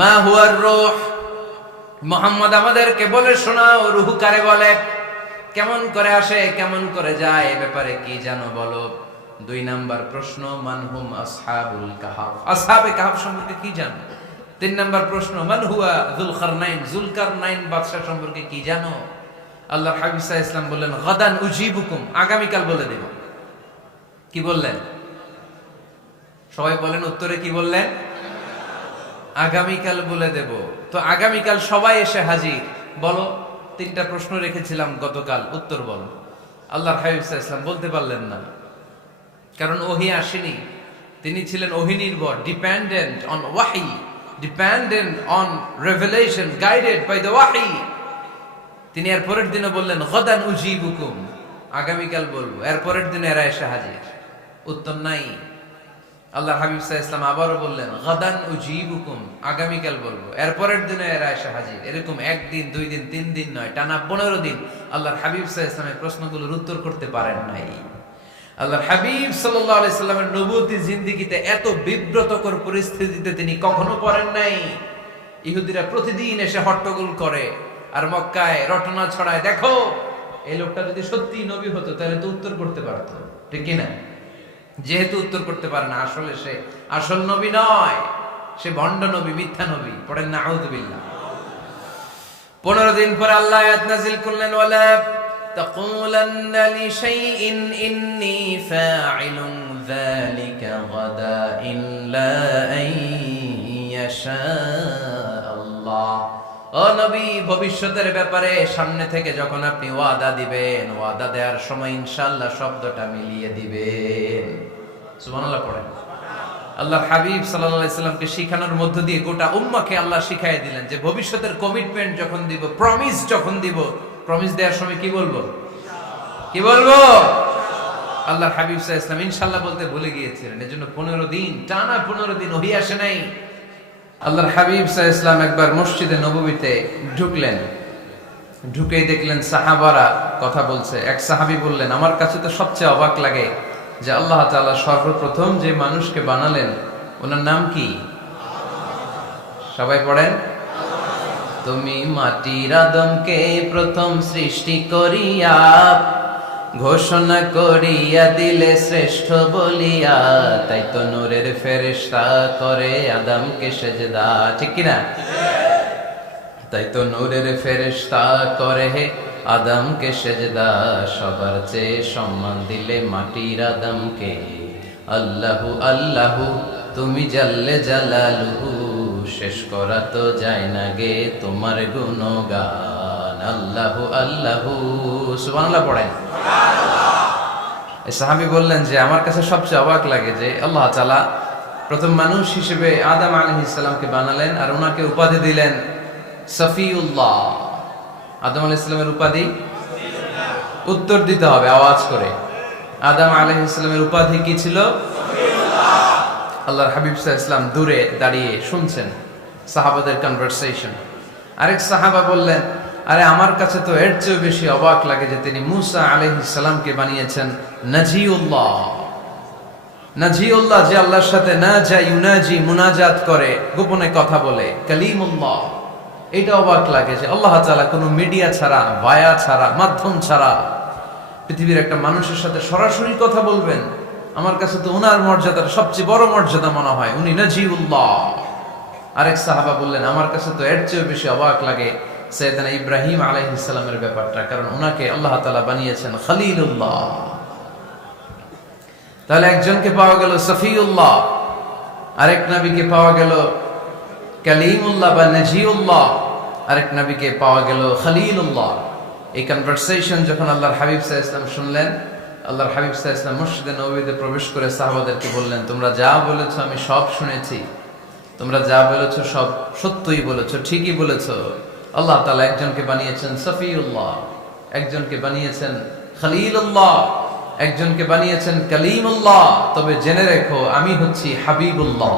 মা হুয়ার রূহ, মুহাম্মদ আমাদেরকে বলে শোনাও রূহ কারে বলে, কেমন করে আসে, কেমন করে যায়, এ ব্যাপারে কি জানো বলো। 2 নাম্বার প্রশ্ন, মানহুম আসহাবুল কাহাফ, আসহাবে কাহাফ সম্পর্কে কি জানো। 3 নাম্বার প্রশ্ন, মান হুয়া যুলকারনাইন, যুলকারনাইন বাদশা সম্পর্কে কি জানো। আল্লাহর হাবিব সাল্লাল্লাহু আলাইহি ওয়াসাল্লাম বললেন গাদান উজিবুকুম, আগামীকাল বলে দেব। কি বললেন? সবাই বলেন উত্তরে কি বললেন? আগামীকাল বলে দেব। তো আগামীকাল সবাই এসে হাজির। বলো, 3টা প্রশ্ন রেখেছিলাম গতকাল, উত্তর বলো। আল্লাহর হাবিব সাল্লাল্লাহু আলাইহি ওয়াসাল্লাম বলতে পারলেন না, কারণ ওহী আসেনি। তিনি ছিলেন ওহী নির্ভর, ডিপেন্ডেন্ট অন ওয়াহি, dependent on revelation, guided by the ওয়াহি। তিনি এর পরের দিনে বললেন গাদান উজিবুকুম, আগামীকাল বলবো। এর পরের দিনে এরা এসে হাজির, উত্তর নাই। আল্লাহর হাবিব সাল্লাল্লাহু আলাইহি ওয়াসাল্লাম আবারও বললেন গাদান উজিবুকুম, আগামীকাল বলবো। এর পরের দিনে এরা এসে হাজির। এরকম 1 দিন 2 দিন 3 দিন নয়, টানা 15 দিন আল্লাহর হাবিব সাল্লাল্লাহু আলাইহি ওয়াসাল্লামের প্রশ্নগুলোর উত্তর করতে পারেন নাই। আল্লাহর হাবিব সাল্লাল্লাহু আলাইহি সাল্লামের নবুয়তী জিন্দেগিতে এত বিব্রতকর পরিস্থিতিতে তিনি কখনো পড়েন নাই। ইহুদিরা প্রতিদিন এসে হট্টগোল করে আর মক্কায় রটনা ছড়ায়, দেখো এই লোকটা যদি সত্যি নবী হতো তাহলে তো উত্তর করতে পারতো, ঠিক কি না? যেহেতু উত্তর করতে পারে না, আসলে সে আসল নবী নয়, সে ভণ্ড নবী, মিথ্যা নবী। পড়েন না আউযুবিল্লাহ। 15 দিন পরে আল্লাহ আয়াত নাযিল করলেন ওয়ালা তাকুলান্না লিশাইইন ইন্নী ফাইলুন যালিকা গাদা ইল্লা আইয়াশা আল্লাহ। ও নবী, ভবিষ্যতের ব্যাপারে সামনে থেকে যখন আপনি ওয়াদা দিবেন, ওয়াদা দেওয়ার সময় ইনশাআল্লাহ শব্দটা মিলিয়ে দিবেন। সুবহানাল্লাহ পড়েন। আল্লাহর হাবিব সাল্লাল্লাহু আলাইহি সাল্লামকে শিখানোর মধ্য দিয়ে গোটা উম্মাহকে আল্লাহ শিখাইয়ে দিলেন যে ভবিষ্যতের কমিটমেন্ট যখন দিব, প্রমিস যখন দিব, প্রমিস দেওয়ার সময় কি বলবো? কি বলবো? আল্লাহর হাবিব সাল্লাল্লাহু আলাইহি সাল্লাম ইনশাআল্লাহ বলতে ভুলে গিয়েছিলেন। এজন্য 15 দিন, টানা 15 দিন ওহী আসে নাই। আল্লাহর হাবিব সাল্লাল্লাহু আলাইহি সাল্লাম একবার মসজিদে নববীতে ঢুকলেন, ঢুকেই দেখলেন সাহাবারা কথা বলছে। এক সাহাবী বললেন, আমার কাছে তো সবচেয়ে অবাক লাগে যে আল্লাহ তাআলা সর্বপ্রথম যে মানুষকে বানালেন ওনার নাম কি? সবাই পড়েন। তুমি মাটির আদমকে প্রথম সৃষ্টি করিয়া ঘোষণা করিয়া দিলে শ্রেষ্ঠ বলিয়া, তাই তো নূরের ফেরেশতা করে আদমকে সেজদা, ঠিক কি না? তাই তো নূরের ফেরেশতা করে আদমকে সেজদা, সবার চেয়ে সম্মান দিলে মাটির আদমকে। আল্লাহু আল্লাহু তুমি জাল্লে জালালুহু, শেষ করা তো যায় না গে তোমার গুণগান। আল্লাহু আল্লাহু, সুবহানাল্লাহ পড়েন। এই সাহাবী বললেন যে আমার কাছে সবচেয়ে অবাক লাগে যে আল্লাহ তাআলা প্রথম মানুষ হিসেবে আদম আলাইহিস সালামকে বানালেন আর ওনাকে উপাধি দিলেন সফিউল্লাহ। আদম আলাইহিস সালামের উপাধি উত্তর দিতে হবে আওয়াজ করে। আদম আলাইহিস সালামের উপাধি কি ছিল? সফিউল্লাহ। আল্লাহর হাবিব সাল্লাল্লাহু আলাইহি ওয়াসাল্লাম দূরে দাঁড়িয়ে শুনছেন সাহাবাদের কনভারসেশন। আরেক সাহাবা বললেন, আরে আমার কাছে তো এর চেয়ে বেশি অবাক লাগে যে তিনি মুসা আলাইহিস সালামকে বানিয়েছেন নাজিউল্লাহ। নাজিউল্লাহ, যে আল্লাহর সাথে না যা ইউনাজি, মুনাজাত করে, গোপনে কথা বলে, কালিমুল্লাহ। এটা অবাক লাগে যে আল্লাহ তাআলা কোনো মিডিয়া ছাড়া, ভায়া ছাড়া, মাধ্যম ছাড়া পৃথিবীর একটা মানুষের সাথে সরাসরি কথা বলবেন। আমার কাছে তো ওনার মর্যাদার সবচেয়ে বড় মর্যাদা মনে হয়, উনি নাজিউল্লাহ। আরেক সাহাবা বললেন, আমার কাছে তো এর চেয়ে বেশি অবাক লাগে সাইয়েদনা ইব্রাহিম আলাইহিস সালামের ব্যাপারটা, কারণ ওনাকে আল্লাহ তাআলা বানিয়েছেন খলিলুল্লাহ। তাহলে একজনকে পাওয়া গেল সফিউল্লাহ, আরেক নবীকে পাওয়া গেল কালিমুল্লাহ বা নাজিউল্লাহ, আরেক নবীকে পাওয়া গেল খলিলুল্লাহ। এই কনভারসেশন যখন আল্লাহর হাবিব সাল্লাল্লাহু আলাইহি ওয়াসাল্লাম শুনলেন, আল্লাহর হাবিব সাল্লাল্লাহু আলাইহি ওয়াসাল্লাম মসজিদে নববীতে প্রবেশ করে সাহাবাদেরকে বললেন, তোমরা যা বলেছো আমি সব শুনেছি, তোমরা যা বলেছো সব সত্যই বলেছো, ঠিকই বলেছো। আল্লাহ তাআলা একজনকে বানিয়েছেন সফিউল্লাহ, একজনকে বানিয়েছেন খলিলুল্লাহ, একজনকে বানিয়েছেন কালিমুল্লাহ। তবে জেনে রেখো আমি হচ্ছি হাবিবুল্লাহ,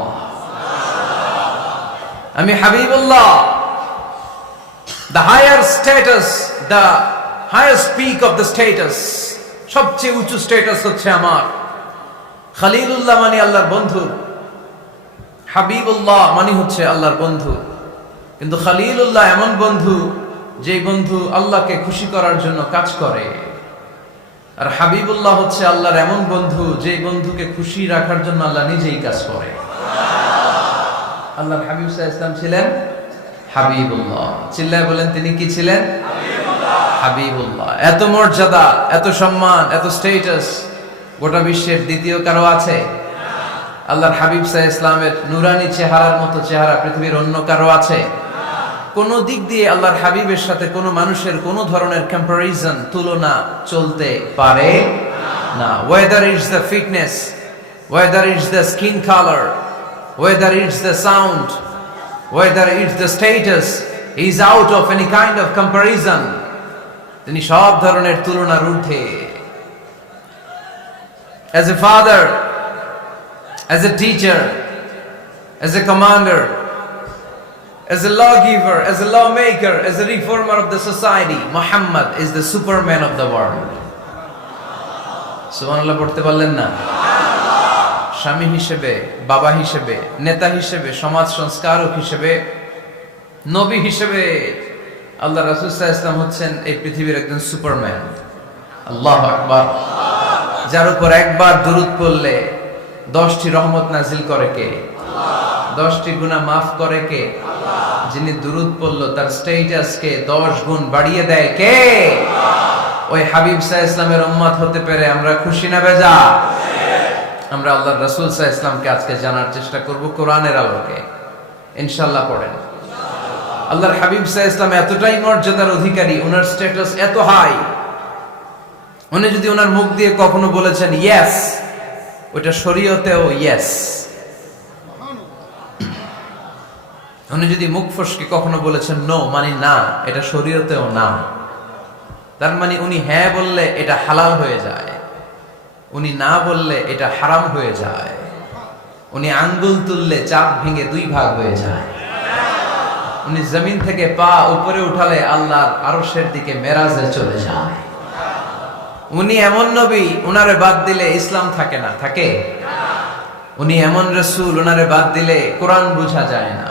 আমি Habibullah. The higher status, the highest peak of the status, সবচেয়ে উঁচু স্ট্যাটাস হচ্ছে আমার। খলিলুল্লাহ মানে আল্লাহর বন্ধু, হাবিবুল্লাহ মানে হচ্ছে আল্লাহর বন্ধু, কিন্তু খলিলুল্লাহ এমন বন্ধু যে বন্ধু আল্লাহকে খুশি করার জন্য কাজ করে। আর হাবিবুল্লাহ হচ্ছে আল্লাহর এমন বন্ধু যে বন্ধুকে খুশি রাখার জন্য আল্লাহ নিজেই কাজ করে। আল্লাহর হাবিব সাল্লাল্লাহু আলাইহি ওয়াসাল্লাম ছিলেন হাবিবুল্লাহ। চিল্লায় বলেন তিনি কি ছিলেন? হাবিবুল্লাহ। এত মর্যাদা, এত সম্মান, এত স্ট্যাটাস গোটা বিশ্বের দ্বিতীয় কারো আছে? আল্লাহর হাবিব সাল্লাল্লাহু আলাইহি ওয়াসাল্লামের নুরানি চেহারার মতো চেহারা পৃথিবীর অন্য কারো আছে? কোন দিক দিয়ে আল্লাহর হাবিবের সাথে কোনো মানুষের কোনো ধরনের কম্পারিজন, তুলনা চলতে পারে না। Whether it's the fitness, whether it's the skin colour, whether it's the sound, whether it's the status, he is out of any kind of comparison. তিনি সব ধরনের তুলনার ঊর্ধ্বে। As a father, as a teacher, as a commander, as a lawgiver, as a lawmaker, as a reformer of the society, Muhammad is the superman of the world. সুবহানাল্লাহ পড়তে পারলেন না? স্বামী হিসেবে, বাবা হিসেবে, নেতা হিসেবে, সমাজ সংস্কারক হিসেবে, নবী হিসেবে আল্লাহ রাসূল সাল্লাল্লাহু আলাইহি ওয়াসাল্লাম হচ্ছেন এই পৃথিবীর একজন সুপারম্যান। আল্লাহু আকবার। যার উপর একবার দুরূদ পড়লে 10টি রহমত নাজিল করে কে? 10টি গুনাহ মাফ করে কে? যিনি দুরূদ পড়ল তার স্ট্যাটাসকে 10 গুণ বাড়িয়ে দেয় কে? ওই হাবিব সাল্লাল্লাহু আলাইহি ওয়াসাল্লামের উম্মত হতে পেরে আমরা খুশি না বেজা? আমরা আল্লাহর রাসূল সাল্লাল্লাহু আলাইহি ওয়াসাল্লামকে আজকে জানার চেষ্টা করব কোরআনের আলোকে। ইনশাআল্লাহ পড়েন। আল্লাহর হাবিব সাল্লাল্লাহু আলাইহি ওয়াসাল্লাম এতটাই মর্যাদার অধিকারী, ওনার স্ট্যাটাস এত হাই, উনি যদি ওনার মুখ দিয়ে কখনো বলেছেন ইয়েস, ওটা শরীয়তেও ইয়েস। উনি যদি মুখ ফসকে কখনো বলেছেন নো, মানে না, এটা শরীয়তেও না। তার মানে উনি হ্যাঁ বললে এটা হালাল হয়ে যায়, উনি না বললে এটা হারাম হয়ে যায়। উনি আঙ্গুল তুললে চাপ ভেঙে 2 ভাগ হয়ে যায়। উনি জমিন থেকে পা উপরে উঠালে আল্লাহর আরশের দিকে মেরাজে চলে যায়। উনি এমন নবী, উনারে বাদ দিলে ইসলাম থাকে না, থাকে? উনি এমন রাসূল, উনারে বাদ দিলে কোরআন বোঝা যায় না,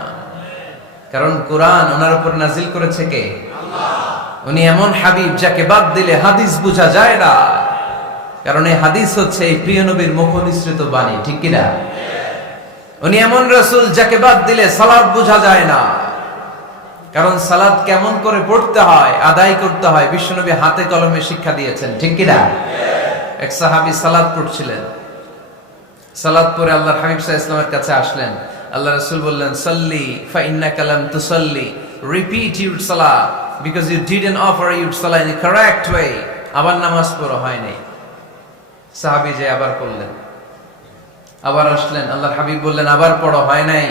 কারণ কোরআন ওনার উপর নাজিল করেছে কে? আল্লাহ। উনি এমন হাবিব যাকে বাদ দিলে হাদিস বোঝা যায় না, কারণ এই হাদিস হচ্ছে এই প্রিয় নবীর মুখ নিঃসৃত বাণী, ঠিক কি না? উনি এমন রাসূল যাকে বাদ দিলে সালাত বোঝা যায় না, কারণ সালাত কেমন করে পড়তে হয়, আদায় করতে হয় বিশ্বনবী হাতে কলমে শিক্ষা দিয়েছেন, ঠিক কি না? এক সাহাবী সালাত পড়ছিলেন, সালাত পড়ে আল্লাহর হাবিব সাল্লাল্লাহু আলাইহি ওয়াসাল্লামের কাছে আসলেন। আল্লাহ রাসূল বললেন সাল্লি ফা ইন্নাকা লাম তুসাল্লি, রিপিট ইউর সালাহ because you didn't offer your সালাহ ইন এ কারেক্ট ওয়ে। আবার নামাজ পড়া হয় নাই। সাহাবী যে আবার পড়লেন, আবার আসলেন, আল্লাহর হাবিব বললেন আবার পড়া হয় নাই।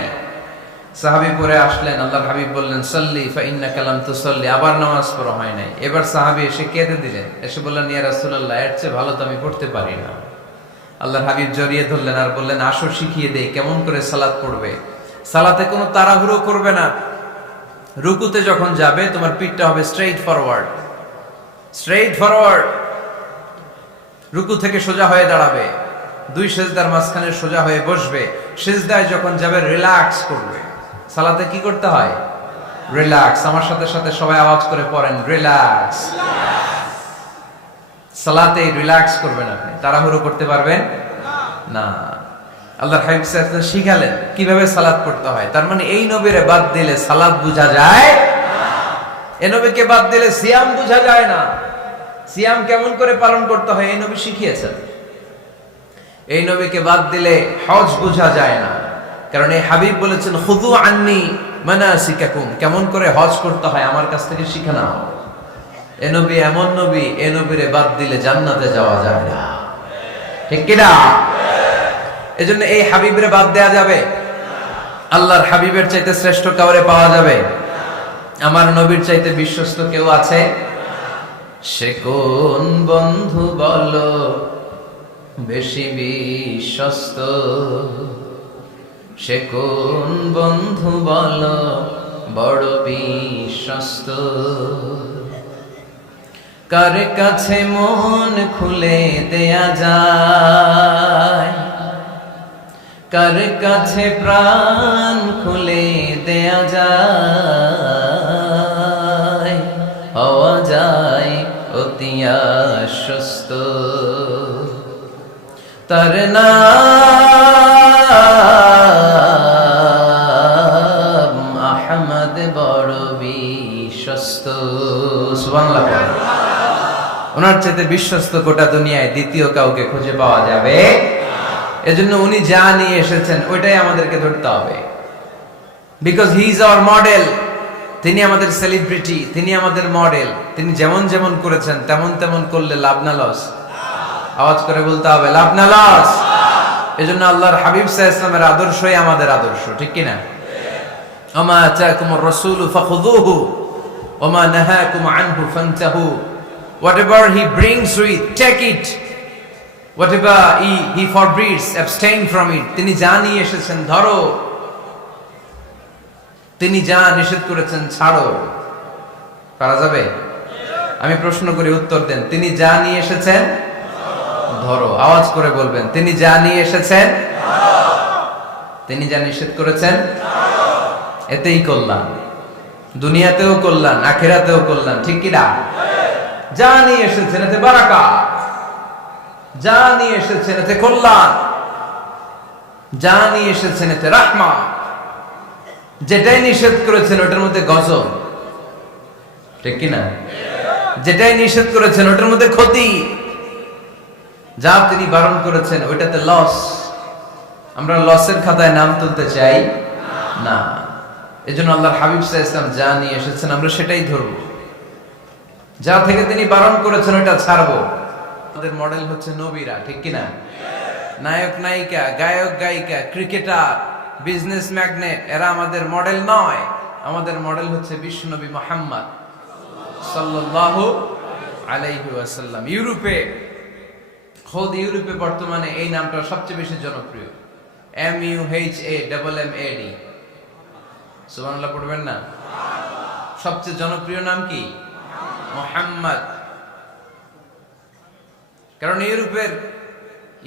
সাহাবী পরে আসলেন, আল্লাহর হাবিব বললেন সাল্লি ফা ইন্নাকা লাম তুসাল্লি, আবার নামাজ পড়া হয় নাই। এবার সাহাবী এসে কেঁদে দিলেন, এসে বললেন ইয়া রাসূলুল্লাহ, এর চেয়ে ভালো তো আমি পড়তে পারি না। আল্লাহর হাবিব জড়িয়ে ধরলেন আর বললেন আসো শিখিয়ে দেই কেমন করে সালাত পড়বে। সালাতে কোনো তাড়াহুড়ো করবে না। রুকুতে যখন যাবে তোমার পিঠটা হবে স্ট্রেইট ফরওয়ার্ড, স্ট্রেইট ফরওয়ার্ড। রুকু থেকে সোজা হয়ে দাঁড়াবে, 2 সিজদার মাঝখানে সোজা হয়ে বসবে। সিজদায় যখন যাবে রিল্যাক্স করবে। সালাতে কি করতে হয়? রিল্যাক্স। আমার সাথে সাথে সবাই আওয়াজ করে পড়েন রিল্যাক্স। সালাতে রিল্যাক্স করবেন, আপনি তাড়াহুড়ো করতে পারবেন না। আল্লাহর হাবিব সাল্লাল্লাহু আলাইহি ওয়াসাল্লাম শিখালেন কিভাবে সালাত পড়তে হয়। তার মানে এই নবীরে বাদ দিলে সালাত বোঝা যায় না, এই নবীকে বাদ দিলে সিয়াম বোঝা যায় না। সিয়াম কেমন করে পালন করতে হয় এই নবী শিখিয়েছেন। এই নবীকে বাদ দিলে হজ বোঝা যায় না, কারণ এই হাবিব বলেছেন খুযু আন্নী মানাসিকাকুম, কেমন করে হজ করতে হয় আমার কাছ থেকে শিখে নাও। এ নবী এমন নবী, এ নবীরে বাদ দিলে জান্নাতে যাওয়া যায় না, ঠিক কি না? এজন্য এই হাবিবরে বাদ দেয়া যাবে? আল্লাহর হাবিবের চাইতে শ্রেষ্ঠ কাউরে পাওয়া যাবে? আমার নবীর চাইতে বিশ্বস্ত কেউ আছে? সে কোন বন্ধু বলো বেশি বিশ্বস্ত, সে কোন বন্ধু বলো বড় বিশ্বস্ত, কার কাছে মন খুলে দেয়া যায়, কার কাছে প্রাণ খুলে দেয়া যায়, হওয়া যায় অতি আশ্বস্ত। তার নাম আহমদ বড় বিশ্বস্ত। সুবহানাল্লাহ। ওনার চাইতে বিশ্বস্ত গোটা দুনিয়ায় দ্বিতীয় কাউকে খুঁজে পাওয়া যাবে। এজন্য উনি যা নিয়ে এসেছেন ওইটাই আমাদেরকে ধরতে হবে, because he is our model. তিনি আমাদের সেলিব্রিটি, তিনি আমাদের মডেল। তিনি যেমন যেমন করেছেন তেমন তেমন করলে লাভ না লস? আওয়াজ করে বলতে হবে, লাভ না লস? এজন্য আল্লাহর হাবিব সাল্লাল্লাহু আলাইহি ওয়াসাল্লামের আদর্শই আমাদের আদর্শ, ঠিক কি না? ওমা আতাকুমুর রাসূলু ফাখুযুহু ওমা নাহাকুম আনহু ফান্তাহু। Whatever he brings with, take it. Whatever he forbids, abstain from it. তিনি যা নিয়ে এসেছেন ধরো, তিনি যা নিষেধ করেছেন ছাড়ো। পারা যাবে? আমি প্রশ্ন করি, উত্তর দেন। তিনি যা নিয়ে এসেছেন ধরো। আওয়াজ করে বলবেন, তিনি যা নিয়ে এসেছেন, তিনি যা নিষেধ করেছেন এতেই কল্যাণ, দুনিয়াতেও কল্যাণ, আখিরাতেও কল্যাণ, ঠিক কি না? যা নিয়ে এসেছেন এতে বারাকাত, যা নিয়ে এসেছেন এতে কল্যাণ, যা নিয়ে এসেছেন এতে রাহমা। যেটাই নিষেধ করেছেন ওটার মধ্যে গজব, ঠিক কি না? যেটাই নিষেধ করেছেন ওটার মধ্যে ক্ষতি, যা তিনি বারণ করেছেন ওইটাতে লস। আমরা লসের খাতায় নাম তুলতে চাই না। এজন্য আল্লাহর হাবিব সাল্লাল্লাহু আলাইহি ওয়াসাল্লাম যা নিয়ে এসেছেন আমরা সেটাই ধরবো, যা থেকে তিনি বারণ করেছেন ওটা ছাড়বো। আমাদের মডেল হচ্ছে নবীরা, ঠিক কি না? নায়ক নায়িকা, গায়ক গায়িকা, ক্রিকেটার, বিজনেস ম্যাগনেট, এরা আমাদের মডেল নয়। আমাদের মডেল হচ্ছে বিশ্বনবী মুহাম্মদ সাল্লাল্লাহু আলাইহি ওয়াসাল্লাম। ইউরোপে, খোদ ইউরোপে বর্তমানে এই নামটা সবচেয়ে বেশি জনপ্রিয়, MUHAMMAD। সুবহানাল্লাহ পড়বেন না? সবচেয়ে জনপ্রিয় নাম কি? মুহাম্মদ। কারণ ইউরোপের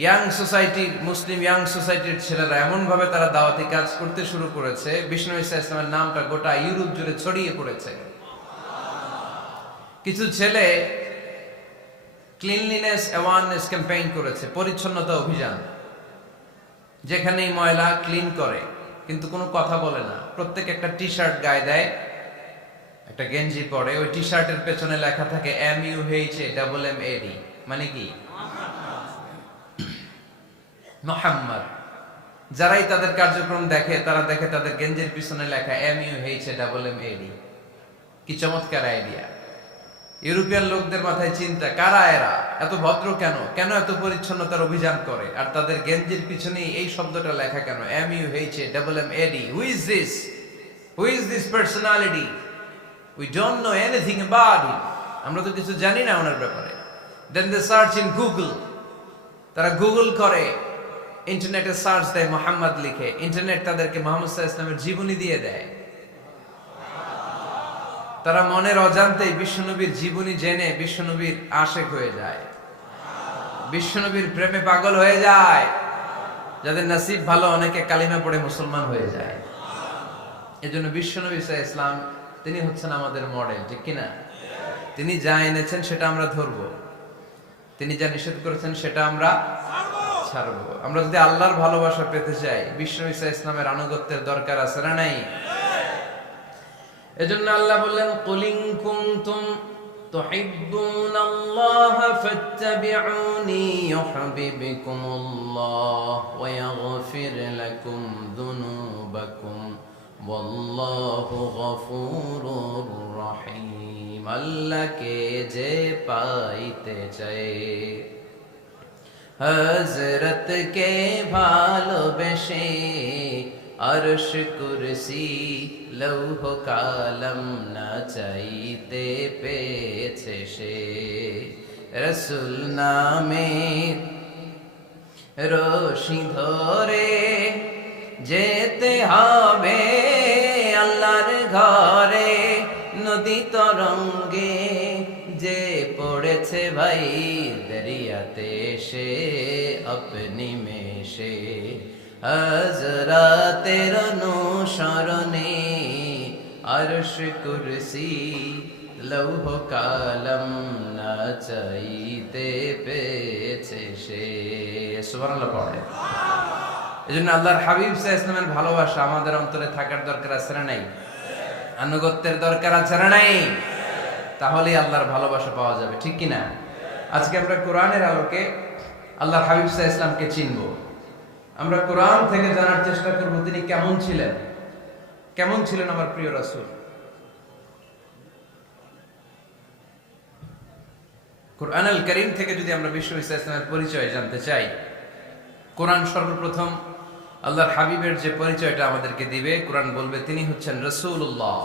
ইয়াং সোসাইটি, মুসলিম ইয়াং সোসাইটির ছেলেরা এমন ভাবে তারা দাওয়াতি কাজ করতে শুরু করেছে, বিষ্ণু ঈসা ইসলামের নামটা গোটা ইউরোপ জুড়ে ছড়িয়ে পড়েছে। কিছু ছেলে ক্লিনলিনেস অ্যাওয়ারনেস ক্যাম্পেইন করেছে, পরিচ্ছন্নতা অভিযান। যেখানেই ময়লা ক্লিন করে, কিন্তু কোনো কথা বলে না। প্রত্যেক একটা টি শার্ট গায়ে দেয়, একটা গেঞ্জি পরে, ওই টি শার্টের পেছনে লেখা থাকে MUHAMMAD, মানে কি? মুহাম্মদ। যারাই তাদের কার্যক্রম দেখে তারা দেখে তাদের গেঞ্জির পিছনে লেখা MUHAMMAD। কি চমৎকার আইডিয়া! ইউরোপিয়ান লোকদের মাথায় চিন্তা, কারা এরা, এত ভদ্র কেন, কেন এত পরিচ্ছন্নতার অভিযান করে, আর তাদের গেঞ্জির পিছনেই এই শব্দটা লেখা কেন, MUHAMMAD? Who is this? Who is this personality? We don't know anything about him. আমরা তো কিছু জানি না ওনার ব্যাপারে। Then they search in Google. তারা গুগল করে, ইন্টারনেটে সার্চ দেয়, মুহাম্মদ লিখে, ইন্টারনেট তাদেরকে মুহাম্মদ সাল্লাল্লাহু আলাইহি ওয়াসাল্লামের জীবনী দিয়ে দেয়। তারা মনের অজান্তেই বিশ্বনবীর জীবনী জেনে বিশ্বনবীর আশেক হয়ে যায়, বিশ্বনবীর প্রেমে পাগল হয়ে যায়। যাদের নসিব ভালো, অনেকে কালিমা পড়ে মুসলমান হয়ে যায়। এজন্য বিশ্বনবী সাল্লাল্লাহু আলাইহি ওয়াসাল্লাম তিনি হচ্ছেন আমাদের মডেল, ঠিক কিনা? তিনি যা এনেছেন সেটা আমরা ধরবো, তিনি যা নিষেধ করেছেন সেটা আমরা ছাড়বো। আমরা যদি আল্লাহর ভালোবাসা পেতে চাই, বিশ্বনবী সাল্লাল্লাহু আলাইহি ওয়াসাল্লামের আনুগত্যের দরকার আছে না নাই? এজন্য আল্লাহ বললেন, কুল ইন কুনতুম তুহিব্বুনাল্লাহা ফাত্তাবিউনি ইউহিব্বুকুমুল্লাহ ওয়া ইয়াগফির লাকুম যুনুবাকুম ওয়াল্লাহু গফুরুর রহিম। আল্লাহকে যে পাইতে চায়, হযরতকে ভালোবেসে আরশ কুরসি লৌহ কালম না চাইতে পেয়েছে সে। রাসূল নামের রশি ধরে যেতে হবে আল্লাহর ঘরে। নদী তরঙ্গে যে পড়েছে ভাই দরিয়াতে সে আপনি মেশে, হযরতের অনুসরণে আরশ কুরসি লৌহ কালাম না চাইতে পেয়েছে সে। সুবহানাল্লাহ পড়ে। এজন্য আল্লাহর হাবিব সাল্লাল্লাহু আলাইহি ওয়াসাল্লামের ভালোবাসা আমাদের অন্তরে থাকার দরকার আছে না নাই? আনুগত্যের দরকার আছে না নাই? তাহলেই আল্লাহর ভালোবাসা পাওয়া যাবে, ঠিক কি না? আজকে আমরা কোরআনের আলোকে আল্লাহর হাবিব সাল্লাল্লাহু আলাইহি ওয়াসাল্লামকে চিনব। আমরা কোরআন থেকে জানার চেষ্টা করব তিনি কেমন ছিলেন, কেমন ছিলেন আমার প্রিয় রাসূল। কোরআনুল কারীম থেকে যদি আমরা বিশ্ব ইসলামের পরিচয় জানতে চাই, কোরআন সর্বপ্রথম আল্লাহর হাবিবের যে পরিচয়টা আমাদেরকে দিবে, কোরআন বলবে তিনি হচ্ছেন রাসূলুল্লাহ।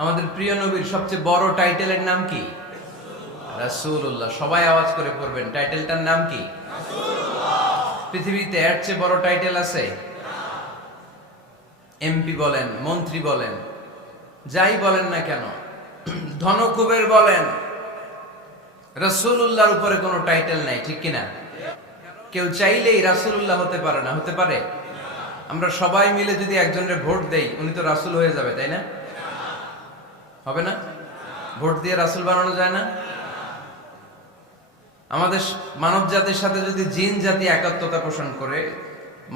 আমাদের প্রিয় নবীর সবচেয়ে বড় টাইটেলের নাম কি? রাসূলুল্লাহ। সবাই আওয়াজ করে পড়বেন, টাইটেলটার নাম কি? রাসূলুল্লাহ। পৃথিবীতে এর চেয়ে বড় টাইটেল আছে? এমপি বলেন, মন্ত্রী বলেন, যাই বলেন না কেন, ধনকুবের বলেন, রাসূলুল্লাহর উপরে কোনো টাইটেল নাই, ঠিক কিনা? কেউ চাইলেই রাসূলুল্লাহ হতে পারে না, হতে পারে? আমরা সবাই মিলে যদি একজনের ভোট দেই, উনি তো রাসূল হয়ে যাবে, তাই না? হবে না? ভোট দিয়ে রাসূল বানানো যায় না? আমাদের মানব জাতির সাথে যদি জিন জাতি একাত্মতা পোষণ করে,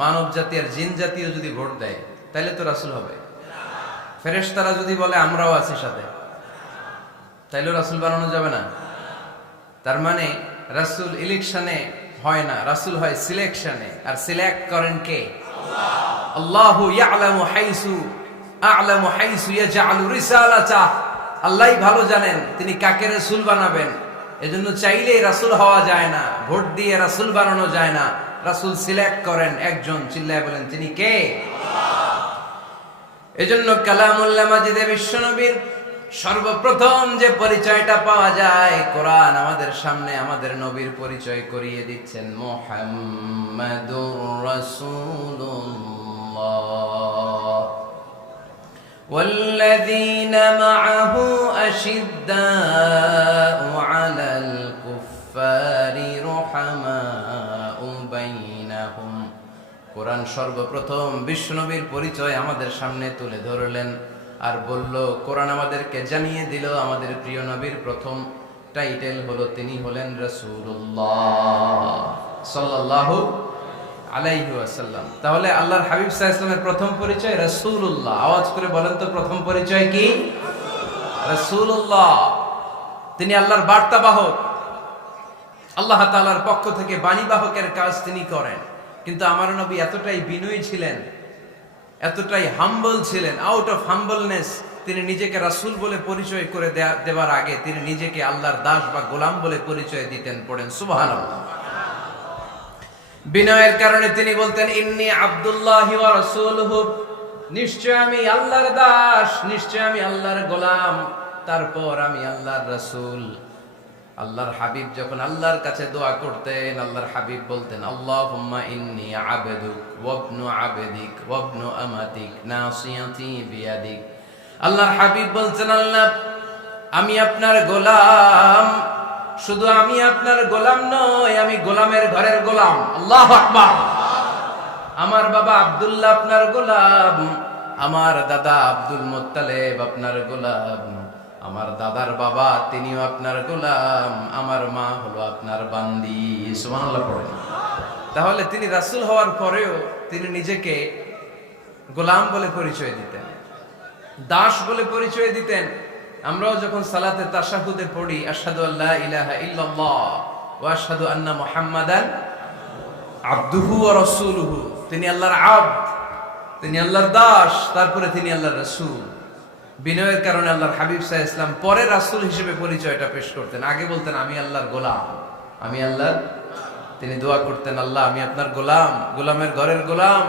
মানব জাতি আর জিন জাতিও যদি ভোট দেয়, তাহলে তো রাসূল হবে। ফেরেশতারা যদি বলে আমরাও আছি সাথে, তাইলেও রাসূল বানানো যাবে না। তার মানে রাসূল ইলেকশনে হয় না, রাসূল হয় সিলেকশনে। আর সিলেক্ট করেন কে? আল্লাহ। আল্লাহু ইয়ালামু হাইসু ইয়াজআলু রিসালাতা। আল্লাহই ভালো জানেন তিনি কাকে রাসূল বানাবেন। এজন্য চাইলেই রাসূল হওয়া যায় না, ভোট দিয়ে রাসূল বানানো যায় না। রাসূল সিলেক্ট করেন একজন, চিল্লায় বলেন তিনি কে? আল্লাহ। এজন্য কালামুল্লাহ মাজিদে বিশ্বনবীর সর্বপ্রথম যে পরিচয়টা পাওয়া যায়, কোরআন আমাদের সামনে আমাদের নবীর পরিচয় করিয়ে দিচ্ছেন, মুহাম্মাদুর রাসূলুল্লাহ ওয়াল্লাযীনা মাআহু আশিদ্দাউ আলাল কুফফারি রুহামাউ বাইনাহুম। কোরআন সর্বপ্রথম বিশ্বনবীর পরিচয় আমাদের সামনে তুলে ধরলেন আর বলল, কোরআন আমাদেরকে জানিয়ে দিল আমাদের প্রিয় নবীর প্রথম টাইটেল হলো তিনি হলেন রাসূলুল্লাহ সাল্লাল্লাহু আলাইহি ওয়াসাল্লাম। তাহলে আল্লাহর হাবিব সাল্লাল্লাহু আলাইহি ওয়াসাল্লামের প্রথম পরিচয় রাসূলুল্লাহ। আওয়াজ করে বলেন তো প্রথম পরিচয় কি? রাসূলুল্লাহ। তিনি আল্লাহর বার্তাবাহক, আল্লাহ তাআলার পক্ষ থেকে বাণীবাহকের কাজ তিনি করেন। কিন্তু আমার নবী এতটাই বিনয়ী ছিলেন, এতটাই হাম্বল ছিলেন, আউট অফ হাম্বলনেস তিনি নিজেকে রাসূল বলে পরিচয় করে দেওয়ার আগে তিনি নিজেকে আল্লাহর দাস বা গোলাম বলে পরিচয় দিতেন। পড়েন সুবহানাল্লাহ। বিনয়ের কারণে তিনি বলতেন, ইন্নী আব্দুল্লাহি ওয়া রাসূলুহু, নিশ্চয় আমি আল্লাহর দাস, নিশ্চয় আমি আল্লাহর গোলাম, তারপর আমি আল্লাহর রাসূল। আল্লাহর হাবিব যখন আল্লাহর কাছে দোয়া করতেন, আল্লাহর হাবিব বলতেন, আল্লাহুম্মা ইন্নী আবদুক ওয়া ইবনু আবদিক ওয়া ইবনু আমাতিক নাসিয়াতি বিয়াদিক। আল্লাহর হাবিব বলতেন, আল্লাহ আমি আপনার গোলাম, শুধু আমি আপনার গোলাম নয়, আমি গোলামের ঘরের গোলাম। আল্লাহু আকবার। আমার বাবা আব্দুল্লাহ আপনার গোলাম, আমার দাদা আব্দুল মুত্তালিব আপনার গোলাম, আমার দাদার বাবা তিনিও আপনার গোলাম, আমার মা হলো আপনার বান্দি। সুবহানাল্লাহ পড়েন। তাহলে তিনি রাসূল হওয়ার পরেও তিনি নিজেকে গোলাম বলে পরিচয় দিতেন, দাস বলে পরিচয় দিতেন। আমরাও যখন সালাতে তাশাহুদে পড়ি, আশহাদু আল্লা ইলাহা ইল্লাল্লাহ ওয়া আশহাদু আন্না মুহাম্মাদান আবদুহু ওয়া রাসূলুহু, তিনি আল্লাহর আবদ, তিনি আল্লাহর দাস, তারপরে তিনি আল্লাহর রাসূল। বিনয়ের কারণে আল্লাহর হাবিব সাল্লাল্লাহু আলাইহি ওয়াসাল্লাম পরে রাসূল হিসেবে পরিচয়টা পেশ করতেন। আগে বলতেন আমি আল্লাহর গোলাম, আমি আল্লাহর। তিনি দোয়া করতেন, আল্লাহ আমি আপনার গোলাম, গোলামের ঘরের গোলাম,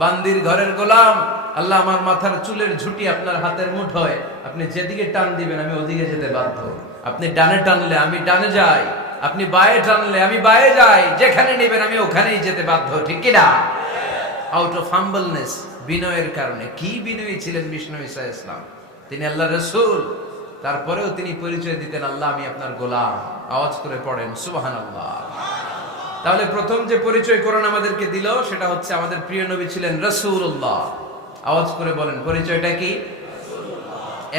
বান্দির ঘরের গোলাম। আল্লাহ আমার মাথার চুলের ঝুঁটি আপনার হাতের মুঠোয়, আপনি যেদিকে টান দিবেন আমি ওদিকে যেতে বাধ্য। আপনি ডানে টানলে আমি ডানে যাই, আপনি বায়ে টানলে আমি বায়ে যাই, যেখানে নেবেন আমি ওখানেই যেতে বাধ্য, ঠিক কিনা? আউট অফ হাম্বলনেস, বিনয়ের কারণে। কি বিনয়ী ছিলেন বিষ্ণু ঈসা ইসলাম। তিনি আল্লাহর রাসূল, তারপরেও তিনি পরিচয় দিতেন, আল্লাহ আমি আপনার গোলাম। আওয়াজ করে পড়েন সুবহানাল্লাহ। তাহলে প্রথম যে পরিচয় কোরআন আমাদেরকে দিল সেটা হচ্ছে আমাদের প্রিয় নবী ছিলেন রাসূলুল্লাহ। আওয়াজ করে বলেন পরিচয়টা কি?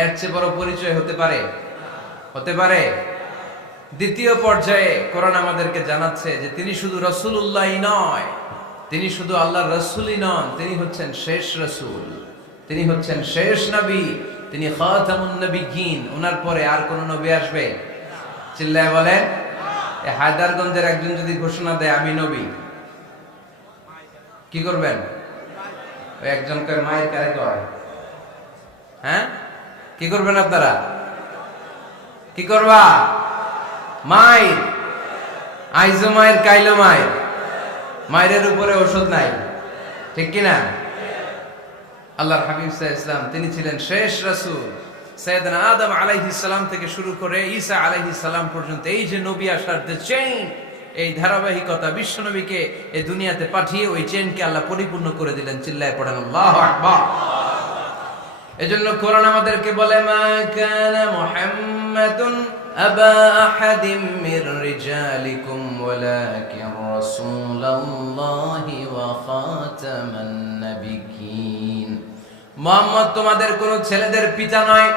এর চেয়ে বড় পরিচয় হতে পারে? হতে পারে? দ্বিতীয় পর্যায়ে কোরআন আমাদেরকে জানাচ্ছে যে তিনি শুধু রাসূলুল্লাহই নয়, তিনি শুধু আল্লাহর রাসূলই নন, তিনি হচ্ছেন শেষ রাসূল, তিনি হচ্ছেন শেষ নবী, তিনি খাতামুন নবিয়্যিন। ওনার পরে আর কোন নবী আসবে? চিল্লায় বলেন। এই হায়দারগঞ্জের একজন যদি ঘোষণা দেয় আমি নবী, কি করবেন? ওই একজন কয় মায়ের কারে কয়, হ্যাঁ কি করবেন আপনারা? কি করবা? মায়ের আইজো মায়ের কাইলো মায়ের, মায়ের উপরে ওষুধ নাই, ঠিক কিনা? আল্লাহর হাবিব সাল্লাল্লাহু আলাইহি ওয়াসাল্লাম তিনি ছিলেন শেষ রাসূল। সাইয়েদনা আদম আলাইহিস সালাম থেকে শুরু করে ঈসা আলাইহিস সালাম পর্যন্ত এই যে নবী আসার যে চেইন, এই ধারাবাহিকতা, বিশ্ব নবীকে এই দুনিয়াতে পাঠিয়ে ওই চেইনকে আল্লাহ পরিপূর্ণ করে দিলেন। চিল্লায় পড়েন আল্লাহু আকবার। এজন্য কোরআন আমাদেরকে বলে মা কানা মুহাম্মাদুন আবা আহাদিম মির রিজালিকুম ওয়ালাকিন রাসূলুল্লাহি ওয়া খাতামান নাবিয়্যিন। মুহাম্মদ তোমাদের কোন ছেলেদের পিতা নয়,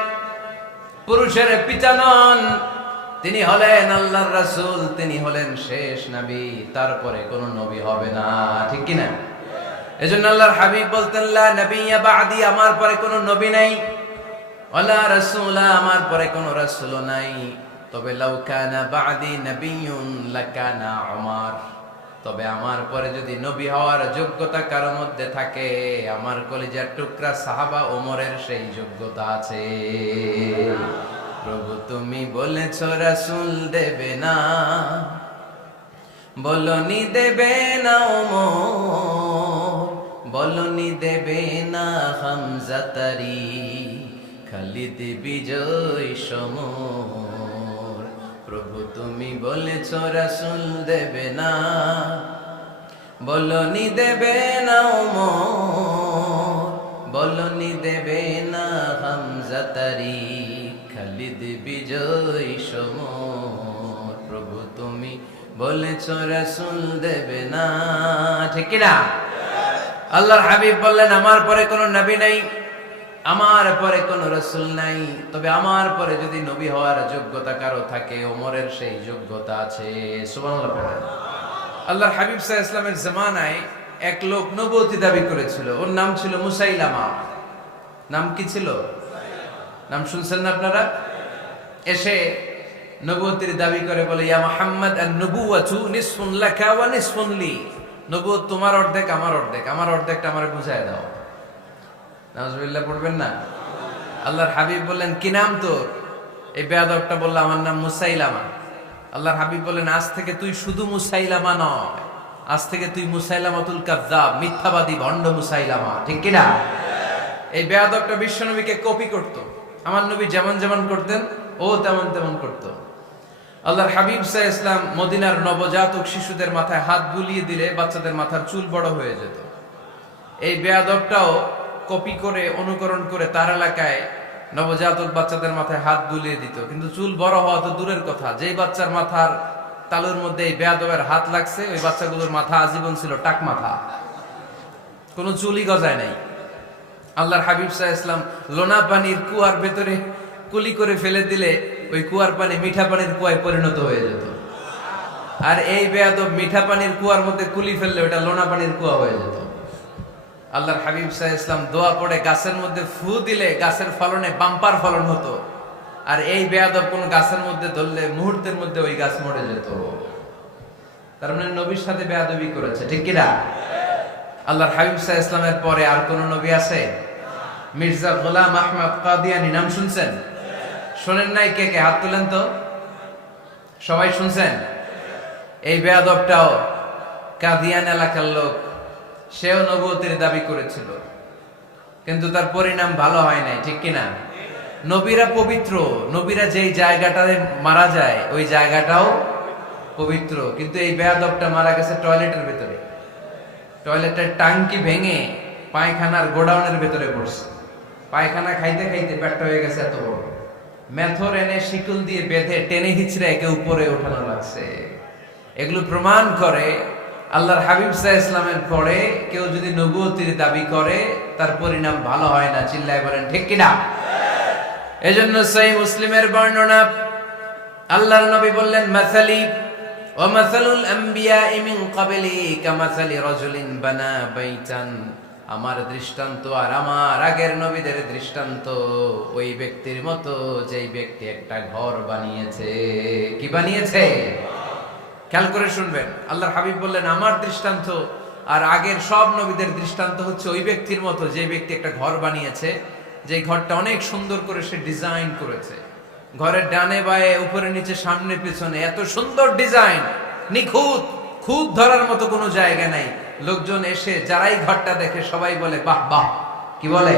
পুরুষের পিতা নন, তিনি হলেন আল্লাহর রাসূল, তিনি হলেন শেষ নবী, তারপরে কোন নবী হবে না, ঠিক কি না? এজন্য আল্লাহর হাবিব বলতেন লা নবিয়্যা বা'দি, আমার পরে কোন নবী নাই, ওয়ালা রাসূলা, আমার পরে কোন রাসূল নাই। তবে লাউ কানা বা'দি নবিয়্যুন লাকানা উমর, তবে আমার পরে যদি নবী হওয়ার যোগ্যতা কারোর মধ্যে থাকে, আমার কলিজার টুকরা সাহাবা ওমরের সেই যোগ্যতা আছে। প্রভু তুমি বলেছ রাসূল দেবে না, বলনি দেবে না ওমর, বলনি দেবে না হামজা তারি, খালিদ বিজয় সমর। প্রভু তুমি বলেছ রাসূল দেবে না, বলনি দেবে না ওমর, বলনি দেবে না হামজা তারি, খালিদ বিজয় সমর। প্রভু তুমি বলেছ রাসূল দেবে না, ঠিক কি না? আল্লাহর হাবিব বললেন আমার পরে কোন নবী নাই, আমার পরে কোন রাসূল নাই, তবে আমার পরে যদি নবী হওয়ার যোগ্যতা কারো থাকে, ওমরের সেই যোগ্যতা আছে। সুবহানাল্লাহ পড়েন। আল্লাহর হাবিব সাল্লাল্লাহু আলাইহি ওয়াসাল্লামের জামানায় এক লোক নবুয়তি দাবি করেছিল, ওর নাম ছিল মুসাইলামা। নাম কি ছিল? নাম শুনছেন না আপনারা? এসে নবুয়তির দাবি করে বলে ইয়া মুহাম্মদ আন-নবুওয়াতু নিসফুন লাকা ওয়া নিসফুন লি, নবুয়ত তোমার অর্ধেক আমার অর্ধেক, আমার অর্ধেকটা আমারে বুঝায় দাও। নাউজুবিল্লাহ পড়বেন না? আল্লাহর হাবিব বললেন কি নাম তোর? এই বেয়াদবটা বলল আমার নাম মুসাইলামা। আল্লাহর হাবিব বললেন আজ থেকে তুই শুধু মুসাইলামা নয়, আজ থেকে তুই মুসাইলামাতুল কাযযাব, মিথ্যাবাদী ভণ্ড মুসাইলামা, ঠিক কি না? এই বেয়াদবটা বিশ্বনবীকে কপি করত, আমার নবী যেমন যেমন করতেন ও তেমন তেমন করত। আল্লাহর হাবিব সাল্লাল্লাহু আলাইহি ওয়াসাল্লাম মদিনার নবজাতক শিশুদের মাথায় হাত বুলিয়ে দিলে বাচ্চাদের মাথার চুল বড় হয়ে যেত। এই বেয়াদবটাও কপি করে অনুকরণ করে তার এলাকায় নবজাতক বাচ্চাদের মাথায় হাত বুলিয়ে দিত, কিন্তু চুল বড় হওয়া তো দূরের কথা, যেই বাচ্চার মাথার তালুর মধ্যে এই বেয়াদবের হাত লাগছে ওই বাচ্চাগুলোর মাথা আজীবন ছিল টাক মাথা, কোনো চুলই গজায় নাই। আল্লাহর হাবিব সাল্লাল্লাহু আলাইহি ওয়াসাল্লাম লোনা পানির কুয়ার ভেতরে কুলি করে ফেলে দিলে ওই কুয়ার পানি মিঠা পানির কুয়ায় পরিণত হয়ে যেত, আর এই বেয়াদব মিঠা পানির কুয়ার মধ্যে কুলি ফেললে ওটা লোনা পানির কুয়া হয়ে যেত। আল্লাহর হাবিব সাল্লাল্লাহু আলাইহি ওয়াসাল্লাম দোয়া পড়ে গাছের মধ্যে ফু দিলে গাছের ফলনে বাম্পার ফলন হতো, আর এই বেয়াদব কোন গাছের মধ্যে ধরলে মুহূর্তের মধ্যে ওই গাছ মরে যেত। তার মানে নবীর সাথে বেয়াদবি করেছে, ঠিক কি না? আল্লাহর হাবিব সাল্লাল্লাহু আলাইহি ওয়াসাল্লামের পরে আর কোন নবী আছে? মির্জা গোলাম আহমদ কাদিয়ানী নাম শুনছেন? শোনেন নাই? কে কে হাত তুলেন তো? সবাই শুনছেন? এই বেয়াদবটাও কাদিয়ান এলাকার লোক, সেও নবুয়তের দাবি করেছিল, কিন্তু তার পরিণাম ভালো হয় নাই, ঠিক কিনা? নবীরা পবিত্র, নবীরা যেই জায়গাটাতে মারা যায় ওই জায়গাটাও পবিত্র, কিন্তু এই বেয়াদবটা মারা গেছে টয়লেটের ভেতরে, টয়লেটের টাঙ্কি ভেঙে পায়খানার গোডাউনের ভেতরে পড়ছে, পায়খানা খাইতে খাইতে পেটটা হয়ে গেছে এত বড়, মেথর এনে শিকল দিয়ে বেঁধে টেনে হিচড়ে একে উপরে ওঠানো লাগছে। এগুলো প্রমাণ করে আল্লাহর হাবিব সাল্লাল্লাহু আলাইহি ইসলামের পরে কেউ যদি নবুয়তির দাবি করে তার পরিণাম ভালো হয় না। চিল্লায় বলেন ঠিক কিনা? এজন্য সহিহ মুসলিমের বর্ণনা, আল্লাহর নবী বললেন, মাসালি ওয়া মাসালুল আমবিয়াই মিন ক্বাবলি কামাসালি রাজুলিন বানা বাইতান, আমার দৃষ্টান্ত আর আমার আগের নবীদের দৃষ্টান্ত ওই ব্যক্তির মতো যেই ব্যক্তি একটা ঘর বানিয়েছে। কি বানিয়েছে? খেয়াল করে শুনবেন, আল্লাহর হাবিব বললেন আমার দৃষ্টান্ত আর আগের সব নবীদের দৃষ্টান্ত হচ্ছে ওই ব্যক্তির মতো যে ব্যক্তি একটা ঘর বানিয়েছে, যে ঘরটা অনেক সুন্দর করে সে ডিজাইন করেছে। ঘরের ডানে বায়ে উপরে নিচে সামনে পিছনে এত সুন্দর ডিজাইন, নিখুঁত, খুঁত ধরার মতো কোনো জায়গা নাই। লোকজন এসে যারাই ঘরটা দেখে সবাই বলে বাহ বাহ। কি বলে?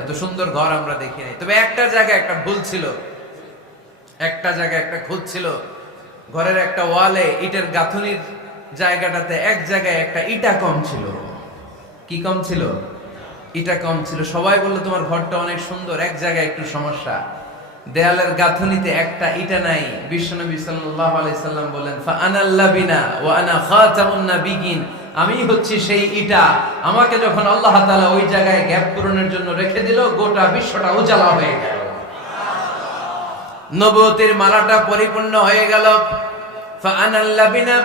এত সুন্দর ঘর আমরা দেখি নাই। তবে একটা জায়গায় একটা ভুল ছিল, একটা জায়গায় একটা খুঁত ছিল। ঘরের একটা ওয়ালে ইটের গাঁথুনির জায়গাটাতে এক জায়গায় একটা ইটা কম ছিল। কি কম ছিল? ইটা কম ছিল। সবাই বললো তোমার ঘরটা অনেক সুন্দর, এক জায়গায় একটু সমস্যা, দেয়ালের গাঁথুনিতে একটা ইটা নাই। বিশ্বনবী সাল্লাল্লাহু আলাইহি সাল্লাম বলেন, ফা আনাল লাবিনা ওয়া আনা খাতামুন নাবিয়িন, আমি হচ্ছি সেই ইটা। আমাকে যখন আল্লাহ তাআলা ওই জায়গায় গ্যাপ পূরণের জন্য রেখে দিল, গোটা বিশ্বটা উজালা হয়ে গেল, নবুয়তের মালাটা পরিপূর্ণ হয়ে গেল। ফা আনাল লাবিনা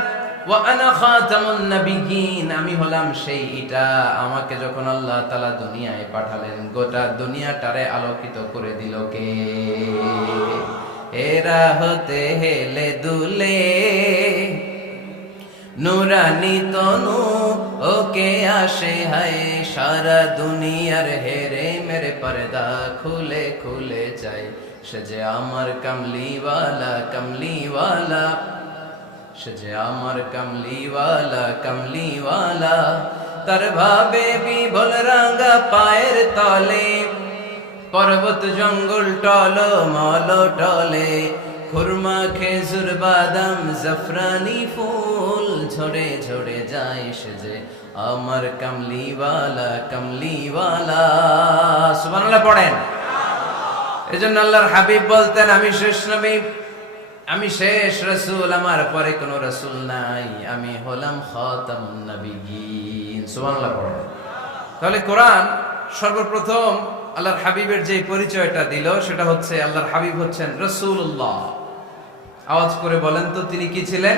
ওয়া আনা খাতামুন নাবিয়িন, আমি হলাম সেই ইটা। আমাকে যখন আল্লাহ তাআলা দুনিয়ায় পাঠালেন, গোটা দুনিয়াটারে আলোকিত করে দিল কে? এরা হতে হেলে দুলে নুরানি তনু ওকে আসে হায়, সারা দুনিয়ার হেরে মেরে পর্দা খুলে খুলে যায়। সে যে আমার কামলিওয়ালা কামলিওয়ালা, সে যে আমার কামলিওয়ালা কামলিওয়ালা, তার ভাবে বিভোল রাঙা পায়ের তলে, পর্বত জঙ্গল টল মল টলে, খুরমা খেজুর বাদাম জাফরানি ফুল ঝরে ঝরে যায়। সে যে আমার কামলিওয়ালা কামলিওয়ালা। সুবহানাল্লাহ পড়েন। এজন্য আল্লাহর হাবিব বলতেন, আমি শেষ নবী, আমি শেষ রাসূল, আমার পরে কোনো রাসূল নাই, আমি হলাম খাতামুন নাবিয়িন। সুবহানাল্লাহ পড়েন। তাহলে কোরআন সর্বপ্রথম আল্লাহর হাবিবের যে পরিচয়টা দিল সেটা হচ্ছে আল্লাহর হাবিব হচ্ছেন রাসূলুল্লাহ। আওয়াজ করে বলেন তো, তিনি কি ছিলেন?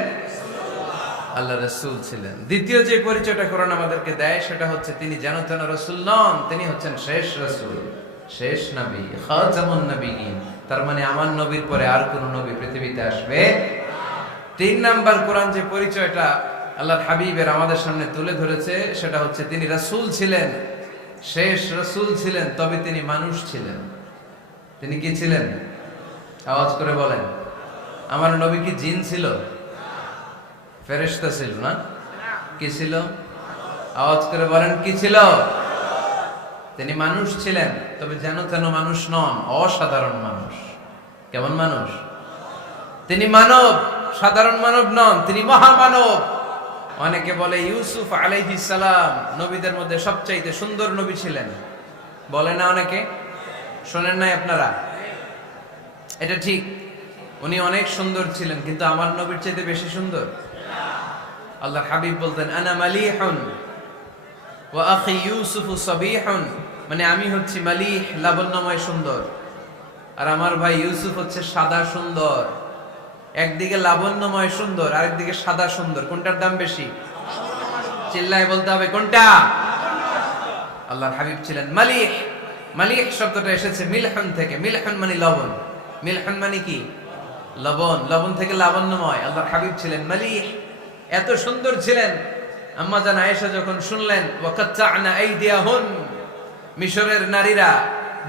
আল্লাহ রাসূল ছিলেন। দ্বিতীয় যে পরিচয়টা কোরআন আমাদেরকে দেয় সেটা হচ্ছে তিনি যেন তেন রাসূল নন, তিনি হচ্ছেন শেষ রাসূল, শেষ নবী, খাতামুন নাবিয়িন। তার মানে আমার নবীর পরে আর কোন নবী পৃথিবীতে আসবে। তিন নাম্বার কোরআন যে পরিচয়টা আল্লাহর হাবিবের আমাদের সামনে তুলে ধরেছে সেটা হচ্ছে তিনি রাসূল ছিলেন, শেষ রাসূল ছিলেন, তবে তিনি মানুষ ছিলেন। তিনি কি ছিলেন? আওয়াজ করে বলেন। আমার নবী কি জিন ছিল? ফেরেশতা ছিল না? কি ছিল? আওয়াজ করে বলেন, কি ছিল? তিনি মানুষ ছিলেন, তবে যেন তেন মানুষ নন, অসাধারণ মানুষ। কেমন মানুষ? তিনি মানব, সাধারণ মানব নন, তিনি মহামানব। অনেকে বলে ইউসুফ আলাইহিস সালাম নবীদের মধ্যে সবচাইতে সুন্দর নবী ছিলেন, বলে না অনেকে? শোনেন নাই আপনারা? এটা ঠিক, উনি অনেক সুন্দর ছিলেন, কিন্তু আমার নবীর চাইতে বেশি সুন্দর। আল্লাহর হাবিব বলতেন, আনা মালিহুন ওয়া আখি ইউসুফ সাবিহুন, মানে আমি হচ্ছি মালিহ, লাবণ্যময় সুন্দর, আর আমার ভাই ইউসুফ হচ্ছে সাদা সুন্দর। একদিকে লাবণ্যময় সুন্দর, আরেকদিকে সাদা সুন্দর, কোনটার দাম বেশি? চিল্লায় বলতে হবে কোনটা? আল্লাহর হাবিব ছিলেন মালিহ। মালিহ শব্দটা এসেছে মিলহন থেকে। মিলহন মানে লবণ, মিলহন মানে কি? লবণ। লবণ থেকে লাবণ্যময়। আল্লাহর হাবিব ছিলেন মালিহ, এত সুন্দর ছিলেন। আম্মা জান আয়েশা যখন শুনলেন ওয়াকাত্তা'না আইদিয়াহুন, মিশরের নারীরা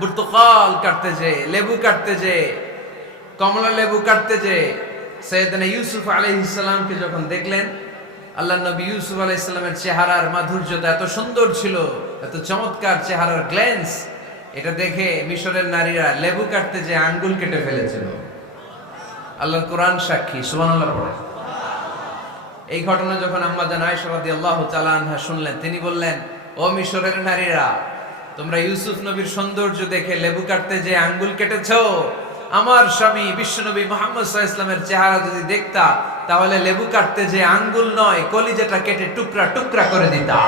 বুর্তুকাল কাটতে যে, লেবু কাটতে যে, কমলা লেবু কাটতে যে সাইয়েদনা ইউসুফ আলাইহিস সালামকে যখন দেখলেন, আল্লাহ নবী ইউসুফ আলাইহিস সালামের চেহারার মাধুর্যতা এত সুন্দর ছিল, এত চমৎকার চেহারার গ্ল্যান্স, এটা দেখে মিশরের নারীরা লেবু কাটতে যে আঙ্গুল কেটে ফেলেছিল। আল্লাহর কোরআন সাক্ষী। সুবহানাল্লাহ পড়ে। এই ঘটনা যখন আম্মা জান আয়েশা রাদিয়াল্লাহু তাআলা আনহা শুনলেন, তিনি বললেন, ও মিশরের নারীরা, তোমরা ইউসুফ নবীর সৌন্দর্য দেখে লেবু কাটতে যে আঙ্গুল কেটেছো, আমার স্বামী বিশ্বনবী মুহাম্মদ সাল্লাল্লাহু আলাইহি ওয়াসাল্লামের চেহারা যদি দেখতা, তাহলে লেবু কাটতে যে আঙ্গুল নয়, কলিজাটা কেটে টুকরা টুকরা করে দিতা।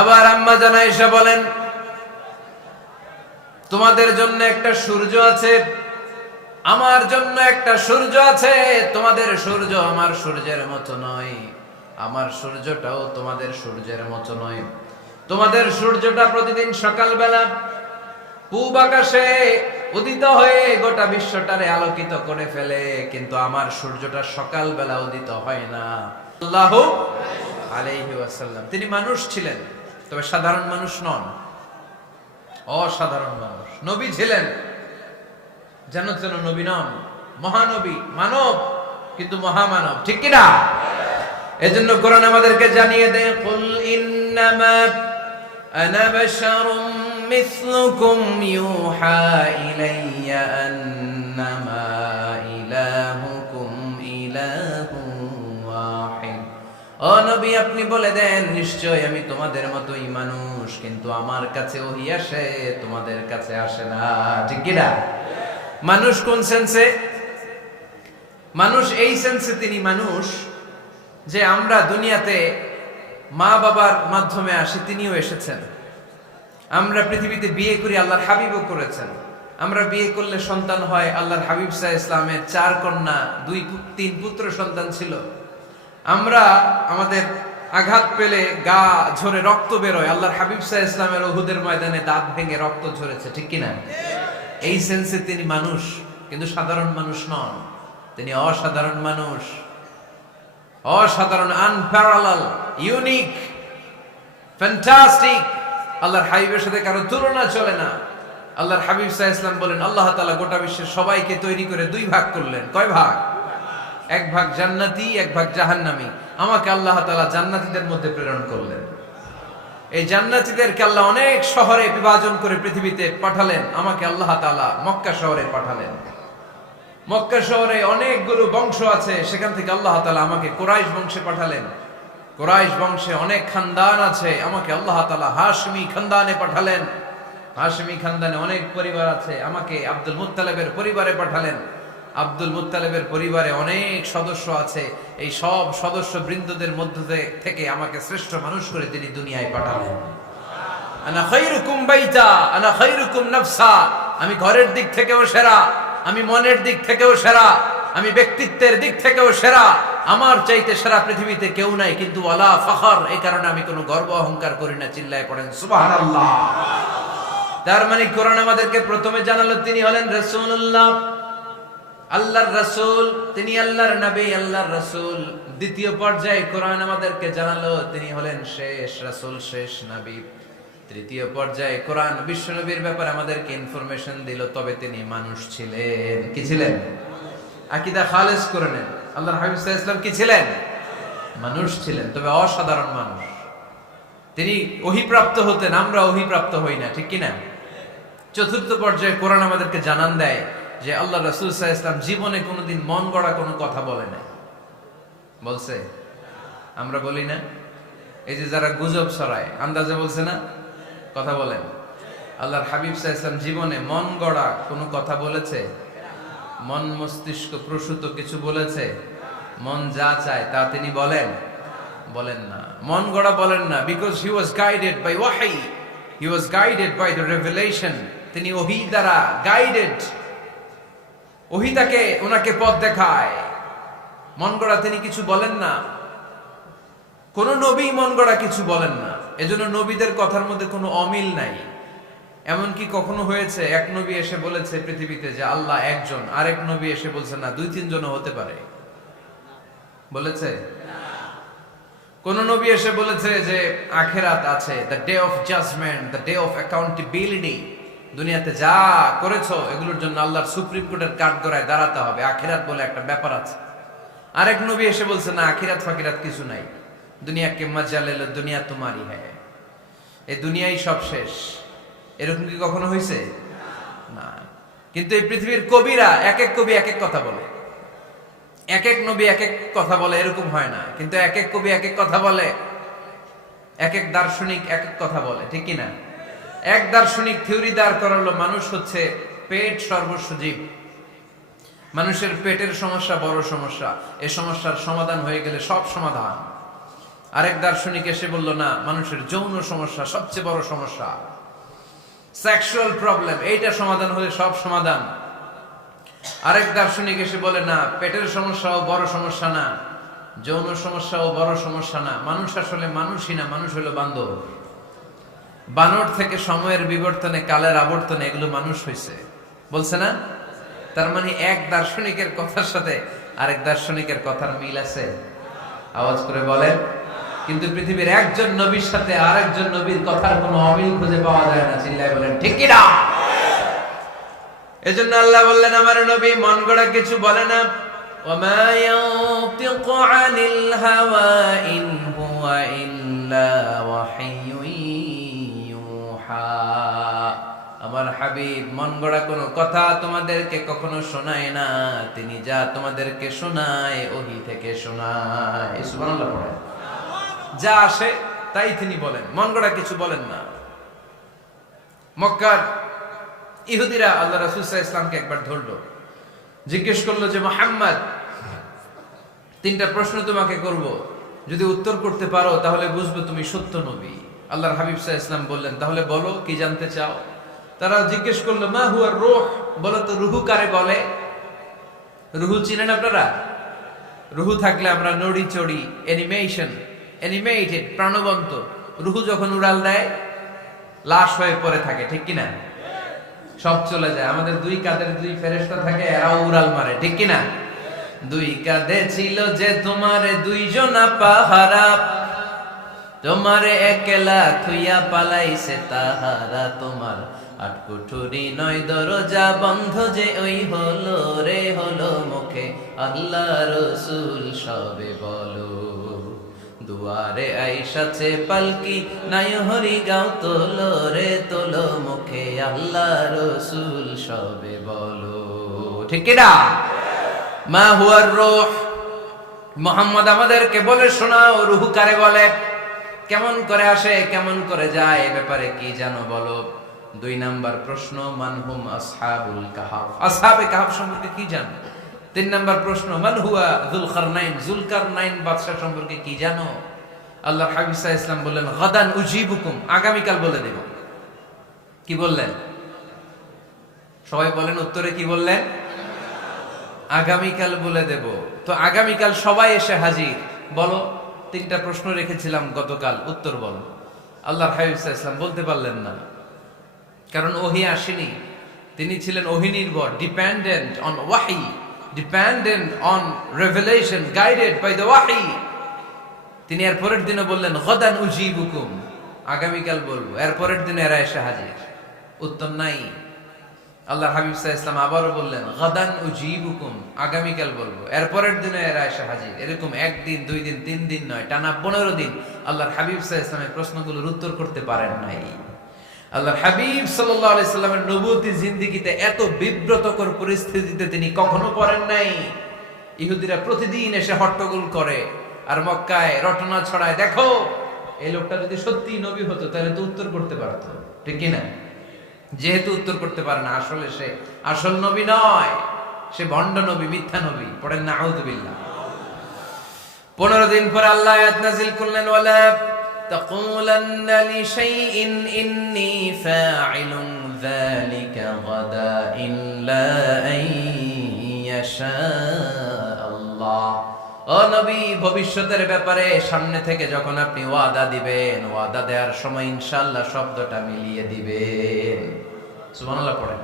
আবার আম্মা জান আয়েশা বলেন, তোমাদের জন্য একটা সূর্য আছে, আমার জন্য একটা সূর্য আছে। তোমাদের সূর্য আমার সূর্যের মতো নয়, আমার সূর্যটাও তোমাদের সূর্যের মতো নয়। তোমাদের সূর্যটা প্রতিদিন সকালবেলা পূব আকাশে উদিত হয়ে গোটা বিশ্বটারে আলোকিত করে ফেলে, কিন্তু আমার সূর্যটা সকালবেলা উদিত হয় না। সাল্লাল্লাহু আলাইহি ওয়াসাল্লাম তিনি মানুষ ছিলেন, তবে সাধারণ মানুষ নন, অসাধারণ মানুষ। নবী ছিলেন, যেন যেন নবী নন, মহানবী, মানব কিন্তু মহামানব, ঠিক কিনা? এজন্য কোরআন আমাদেরকে জানিয়ে দেয়, কুল ইন্নামা আনা বাশারুম মিসলুকুম ইউহা ইলাইয়া আন্নামা ইলাহুকুম ইলাহুন ওয়াহিদ। ও নবী, আপনি বলে দেন, নিশ্চয় আমি তোমাদের মতোই মানুষ, কিন্তু আমার কাছে ওহী আসে, তোমাদের কাছে আসে না, ঠিক কিনা? মানুষ কোন সেন্সে? মানুষ এই সেন্সে তিনি মানুষ যে আমরা দুনিয়াতে মা বাবার মাধ্যমে আসি, তিনিও এসেছেন। আমরা পৃথিবীতে বিয়ে করি, আল্লাহর হাবিবও করেছেন। আমরা বিয়ে করলে সন্তান হয়, আল্লাহর হাবিব সাল্লাল্লাহু আলাইহি ওয়াসাল্লামের 4 কন্যা 2-3 পুত্র সন্তান ছিল। আমরা আমাদের আঘাত পেলে গা ঝরে রক্ত বেরোয়, আল্লাহর হাবিব সাল্লাল্লাহু আলাইহি ওয়াসাল্লামের উহুদের ময়দানে দাঁত ভেঙে রক্ত ঝরেছে, ঠিক কিনা? এই সেন্সে তিনি মানুষ, কিন্তু সাধারণ মানুষ নন, তিনি অসাধারণ মানুষ, অসাধারণ, আনপ্যারালাল, ইউনিক, ফ্যান্টাস্টিক। আল্লাহর হাবিবের সাথে কারো তুলনা চলে না। আল্লাহর হাবিব সাল্লাল্লাহু আলাইহি ওয়াসাল্লাম বলেন, আল্লাহ তাআলা গোটা বিশ্বের সবাইকে তৈরি করে 2 ভাগ করলেন। কয় ভাগ? 1 ভাগ জান্নাতি, 1 ভাগ জাহান্নামী। আমাকে আল্লাহ তাআলা জান্নাতীদের মধ্যে প্রেরণ করলেন। এই জান্নাতীদেরকে আল্লাহ অনেক শহরে বিভাজন করে পৃথিবীতে পাঠালেন, আমাকে আল্লাহ তাআলা মক্কা শহরে পাঠালেন। মক্কা শহরে অনেকগুলো বংশ আছে, সেখান থেকে আল্লাহ তাআলা আমাকে কুরাইশ বংশে পাঠালেন। কুরাইশ বংশে অনেক খানদান আছে, আমাকে আল্লাহ তাআলা হাশমি খানদানে পাঠালেন। হাশমি খানদানে অনেক পরিবার আছে, আমাকে আব্দুল মুত্তালিবের পরিবারে পাঠালেন। আব্দুল মুত্তালিবের পরিবারে অনেক সদস্য আছে, এই সব সদস্য বৃন্দদের মধ্যে থেকে আমাকে শ্রেষ্ঠ মানুষ করে তিনি দুনিয়ায় পাঠালেন। আনা খায়রুকুম বাইতা আনা খায়রুকুম নাফসা, আমি ঘরের দিক থেকেও সেরা, আমি মনের দিক থেকেও সেরা, আমি ব্যক্তিত্বের দিক থেকেও সেরা, আমার চাইতে সেরা পৃথিবীতে কেউ নাই। কিন্তু ওয়ালা ফখর, এই কারণে আমি কোনো গর্ব অহংকার করি না। চিল্লায় পড়েন সুবহানাল্লাহ। তার মানে কোরআন আমাদেরকে প্রথমে জানালো তিনি হলেন রাসূলুল্লাহ, আল্লাহর রাসূল, তিনি আল্লাহর নবী, আল্লাহর রাসূল। দ্বিতীয় পর্যায়ে কোরআন আমাদেরকে জানালো তিনি হলেন শেষ রাসূল, শেষ নবী। তৃতীয় পর্যায়ে কোরআন বিশ্ব নবীর ব্যাপারে আমাদেরকে ইনফরমেশন দিল, তবে তিনি মানুষ ছিলেন। কি ছিলেন? আকীদা খালেস করে নেন, আল্লাহর হাবিব সাল্লাল্লাহু আলাইহি ওয়াসাল্লাম কি ছিলেন? মানুষ ছিলেন, তবে অসাধারণ মানুষ। তিনি ওহীপ্রাপ্ত হতেন, আমরা ওহীপ্রাপ্ত হই না, ঠিক কি না? চতুর্থ পর্যায়ে কোরআন আমাদেরকে জানান দেয় যে আল্লাহ রাসূল সাল্লাল্লাহু আলাইহি ওয়াসাল্লাম জীবনে কোনোদিন মন গড়া কোনো কথা বলে না। বলছে? আমরা বলি না? এই যে যারা গুজব ছড়ায়, আন্দাজে বলছে না, কথা বলেন। আল্লাহর হাবিব সাল্লাল্লাহু আলাইহি ওয়াসাল্লাম জীবনে মন গড়া কোনো কথা বলেছে? মন মস্তিষ্ক প্রসূত কিছু বলেছে? মন যা চায় তা তিনি বলেন? বলেন না। মন গড়া বলেন না, because he was guided by ওয়াহি, he was guided by the revelation. তিনি ওহী দ্বারা গাইডেড, ওহী তাকে ওনাকে পথ দেখায়। মন গড়া তিনি কিছু বলেন না, কোন নবী মন গড়া কিছু বলেন না। এজন্য নবীদের কথার মধ্যে কোনো অমিল নাই। এমনকি কখনো হয়েছে এক নবী এসে বলেছে পৃথিবীতে যে আল্লাহ একজন, আরেক নবী এসে বলছে না 2-3 জনও হতে পারে? বলেছে? কোন নবী এসে বলেছে যে আখিরাত আছে, the day of judgement, the day of accountability, দুনিয়াতে যা করেছো এগুলোর জন্য আল্লাহর সুপ্রিম কোর্টের কাঠগড়ায় দাঁড়াতে হবে, আখিরাত বলে একটা ব্যাপার আছে? আরেক নবী এসে বলছে না, আখিরাত ফাকিরাত কিছু নাই, দুনিয়া কে মজা লে লো, দুনিয়া তোমারই হ্যায়, এই দুনিয়াই সব শেষ। এরকম কি কখনো হয়েছে? না। কিন্তু এই পৃথিবীর কবিরা, এক এক কবি এক এক কথা বলে, এক এক নবী এক এক কথা বলে, এরকম হয় না। কিন্তু এক এক কবি এক এক কথা বলে, এক এক দার্শনিক এক এক কথা বলে, ঠিক কি না? এক দার্শনিক থিওরি দাঁড় করালো, মানুষ হচ্ছে পেট সর্বস্ব জীব। মানুষের পেটের সমস্যা বড় সমস্যা, এই সমস্যার সমাধান হয়ে গেলে সব সমাধান। আরেক দার্শনিক এসে বলল না, মানুষের যৌন সমস্যা সবচেয়ে বড় সমস্যা, সেক্সুয়াল প্রবলেম, এইটা সমাধান হলে সব সমাধান। আরেক দার্শনিক এসে বলে না, পেটের সমস্যাও বড় সমস্যা না, যৌন সমস্যাও বড় সমস্যা না, মানুষ আসলে মানুষই না, মানুষ হলো বান্দর। বানর থেকে সময়ের বিবর্তনে, কালের আবর্তনে এগুলো মানুষ হয়েছে, বলছে না? তার মানে এক দার্শনিকের কথার সাথে আরেক দার্শনিকের কথার মিল আছে? আওয়াজ করে বলেন। কিন্তু পৃথিবীর একজন নবীর সাথে আরেকজন নবীর কথার কোনো অমিল খুঁজে পাওয়া যায় না। চিল্লায় বলেন ঠিক কি না? এজন্য আল্লাহ বললেন, আমার নবী মন গড়া কিছু বলে না। ওমা ইয়ানতিকু আনিল হাওয়া ইন হুয়া ইল্লা ওয়াহিয়ুন ইউহা। আমার হাবিব মন গড়া কোনো কথা তোমাদেরকে কখনো শোনায় না, তিনি যা তোমাদেরকে শোনায় ওহী থেকে শোনায়। সুবহানাল্লাহ পড়েন। যা আসে তাই তিনি বলেন, মন গড়া কিছু বলেন না। মক্কার ইহুদিরা আল্লাহ রাসূল সাল্লাল্লাহু আলাইহি ওয়াসাল্লামকে একবার ধরলো, জিজ্ঞেস করলো যে মুহাম্মদ, তিনটা প্রশ্ন তোমাকে করব, যদি উত্তর করতে পারো তাহলে বুঝবো তুমি সত্য নবী। আল্লাহর হাবিব সাল্লাল্লাহু আলাইহি ওয়াসাল্লাম বললেন, তাহলে বলো কি জানতে চাও? তারা জিজ্ঞেস করলো, মা হুয়া রূহ, বলো তো রুহু কারে বলে? রুহু চিনেন আপনারা? রুহু থাকলে আমরা নড়ি চড়ি, অ্যানিমেটেড, প্রাণবন্ত। রুহু যখন উড়াল দেয় লাশ হয়ে পড়ে থাকে, ঠিক কিনা? সব চলে যায়। আমাদের দুই কাঁধের দুই ফেরেশতা থাকে, এরাও উড়াল মারে, ঠিক কিনা? দুই কাঁধে ছিল যে তোমারে দুইজনা পাহারা, তোমারে একলা থুইয়া পালাইছে তাহারা। তোমার আটকুঠুরি নয় দরজা বন্ধ যে ওই হলো রে হলো মুখে আল্লাহ রসুল সবে বলো। দুয়ারে আইসাছে পালকি নাই হরি গাও তোলো রে তোলো মুখে আল্লাহ রসুল সবে বলো, ঠিক কিনা? মা হুয়ার রূহ, মুহাম্মদ আমাদেরকে বলে শোনাও রুহু কারে বলে, কেমন করে আসে, কেমন করে যায়, এ ব্যাপারে কি জানো বলো। দুই নাম্বার প্রশ্ন, মানহুম আসহাবুল কাহাফ, আসহাবে কাহাফ সম্পর্কে কি জানো? তিন নাম্বার প্রশ্ন, মান হুয়া যুলকারনাইন, যুলকারনাইন বাদশা সম্পর্কে কি জানো? আল্লাহর হাবিব সাল্লাল্লাহু আলাইহি ওয়াসাল্লাম বললেন, গাদান উজিবুকুম, আগামীকাল বলে দেব। কি বললেন? সবাই বলেন উত্তরে কি বললেন? আগামীকাল বলে দেব। তো আগামীকাল সবাই এসে হাজির। বলো, তিনটা প্রশ্ন রেখেছিলাম গতকাল, উত্তর বলো। আল্লাহর হাবিব সাল্লাল্লাহু আলাইহি ওয়াসাল্লাম বলতে পারলেন না, কারণ ওহী আসেনি। তিনি ছিলেন ওহী নির্ভর, ডিপেন্ডেন্ট অন ওয়াহি, dependent on revelation, guided by the ওয়াহি। তিনি এর পরের দিনে বললেন, গাদান উজিবুকুম, আগামীকাল বলবো। এর পরের দিনে এরা এসে হাজির, উত্তর নাই। আল্লাহর হাবিব সাল্লাল্লাহু আলাইহি ওয়াসাল্লাম আবারও বললেন, গাদান উজিবুকুম, আগামীকাল বলবো। এর পরের দিনে এরা এসে হাজির। এরকম একদিন, দুই দিন, তিন দিন নয়, টানা 15 দিন আল্লাহর হাবিব সাল্লাল্লাহু আলাইহি ওয়াসাল্লামের প্রশ্নগুলোর উত্তর করতে পারেন নাই। আল্লাহর হাবিব সাল্লাল্লাহু আলাইহি সাল্লামের নবুয়তি জিন্দেগিতে এত বিব্রতকর পরিস্থিতিতে তিনি কখনো পড়েন নাই। ইহুদিরা প্রতিদিন এসে হট্টগোল করে আর মক্কায় রটনা ছড়ায়, দেখো এই লোকটা যদি সত্যি নবী হতো তাহলে তো উত্তর করতে পারতো, ঠিক কি না? যেহেতু উত্তর করতে পারে না, আসলে সে আসল নবী নয়, সে ভণ্ড নবী, মিথ্যা নবী। পড়েন না আউযুবিল্লাহ। 15 দিন পর আল্লাহ আয়াত নাযিল করলেন, ওয়ালা তাকুলান্না লিশাইইন ইন্নী ফাইলুন যালিকা গাদা ইল্লা আইয়াশা আল্লাহ। ও নবী, ভবিষ্যতের ব্যাপারে সামনে থেকে যখন আপনি ওয়াদা দিবেন, ওয়াদা দেওয়ার সময় ইনশাআল্লাহ শব্দটা মিলিয়ে দিবেন। সুবহানাল্লাহ পড়েন।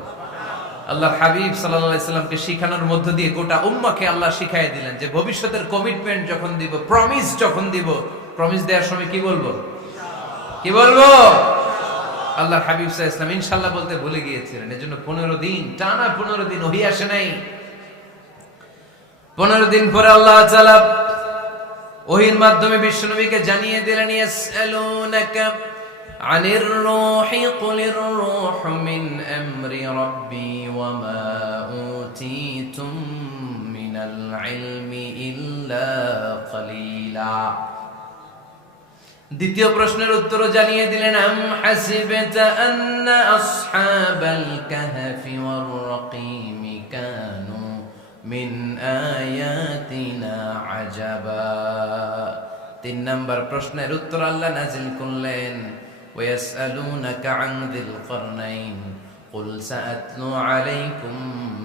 আল্লাহর হাবিব সাল্লাল্লাহু আলাইহি সাল্লামকে শিখানোর মধ্য দিয়ে গোটা উম্মাহকে আল্লাহ শিখাই দিলেন যে ভবিষ্যতের কমিটমেন্ট যখন দিব, প্রমিস যখন দিব, প্রমিস দেওয়ার সময় কি বলবো? কি বলবো? আল্লাহর হাবিব সাল্লাল্লাহু আলাইহি সাল্লাম ইনশাআল্লাহ বলতে ভুলে গিয়েছিলেন। এজন্য 15 দিন, টানা 15 দিন ওহী আসে নাই। 15 দিন পরে আল্লাহ তাআলা ওহীর মাধ্যমে বিশ্বনবীকে জানিয়ে দিলেন, ইয়াসআলুনাকা আনির রূহি কুলির রূহু মিন আমরি রাব্বি ওয়া মা উতীতুম মিনাল ইলমি ইল্লা কালিলা। দ্বিতীয় প্রশ্নের উত্তরও জানিয়ে দিলেন, আম হাসিবতা আন্না আসহাবাল কাহফি ওয়ার রাকিম কানু মিন আয়াতিনা আজাবা। 3 নম্বর প্রশ্নের উত্তর আল্লাহ নাযিল করলেন, ওয়াসআলুনাকা আন যিল কারনাইন কুল সাআতলু আলাইকুম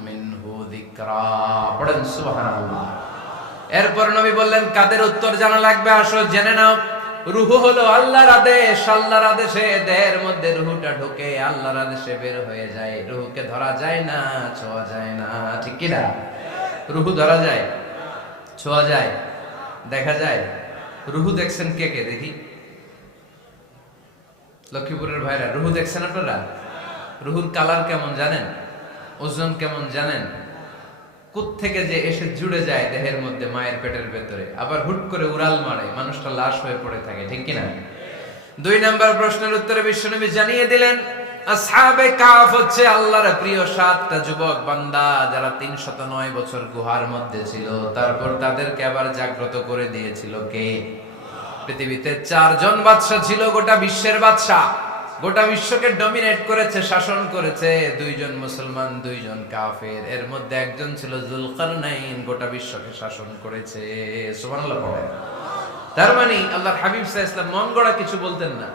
মিনহু যিকরা। পড়েন সুবহানাল্লাহ। এরপর নবী বললেন, কাদের উত্তর জানা লাগবে, আসো জেনে নাও। রূহ হলো আল্লাহর আদেশ, আল্লাহর আদেশে দেহের মধ্যে রূহটা ঢোকে, আল্লাহর আদেশে বের হয়ে যায়। রূহকে ধরা যায় না, ছোঁয়া যায় না, ঠিক কি না? রূহ ধরা যায়, ছোঁয়া যায়, দেখা যায়? রূহ দেখছেন কে কে দেখি? লক্ষ্মীপুরের ভাইরা, রূহ দেখছেন আপনারা? রূহুর কালার কেমন জানেন? ওজন কেমন জানেন? কোত্থেকে যে এসে জুড়ে যায় দেহের মধ্যে, মায়ের পেটের ভেতরে, আবার হুট করে উড়াল মারে, মানুষটা লাশ হয়ে পড়ে থাকে, ঠিক কিনা? 2 নম্বর প্রশ্নের উত্তরে বিশ্বনবী জানিয়ে দিলেন, আসহাবে কাহফ হচ্ছে আল্লাহর প্রিয় 7টা যুবক বান্দা, যারা 309 বছর গুহার মধ্যে ছিল। তারপর তাদেরকে আবার জাগ্রত করে দিয়েছিল কে? পৃথিবীতে 4 জন বাদশা ছিল, গোটা বিশ্বের বাদশা, গোটা বিশ্বকে ডমিনেট করেছে, শাসন করেছে। 2 জন মুসলমান, 2 জন কাফের। এর মধ্যে একজন ছিল যুলকারনাইন, গোটা বিশ্বকে শাসন করেছে। সুবহানাল্লাহ পড়ে। তার মানে আল্লাহর হাবিব সাল্লাল্লাহু আলাইহি ওয়াসাল্লাম মন গড়া কিছু বলতেন না।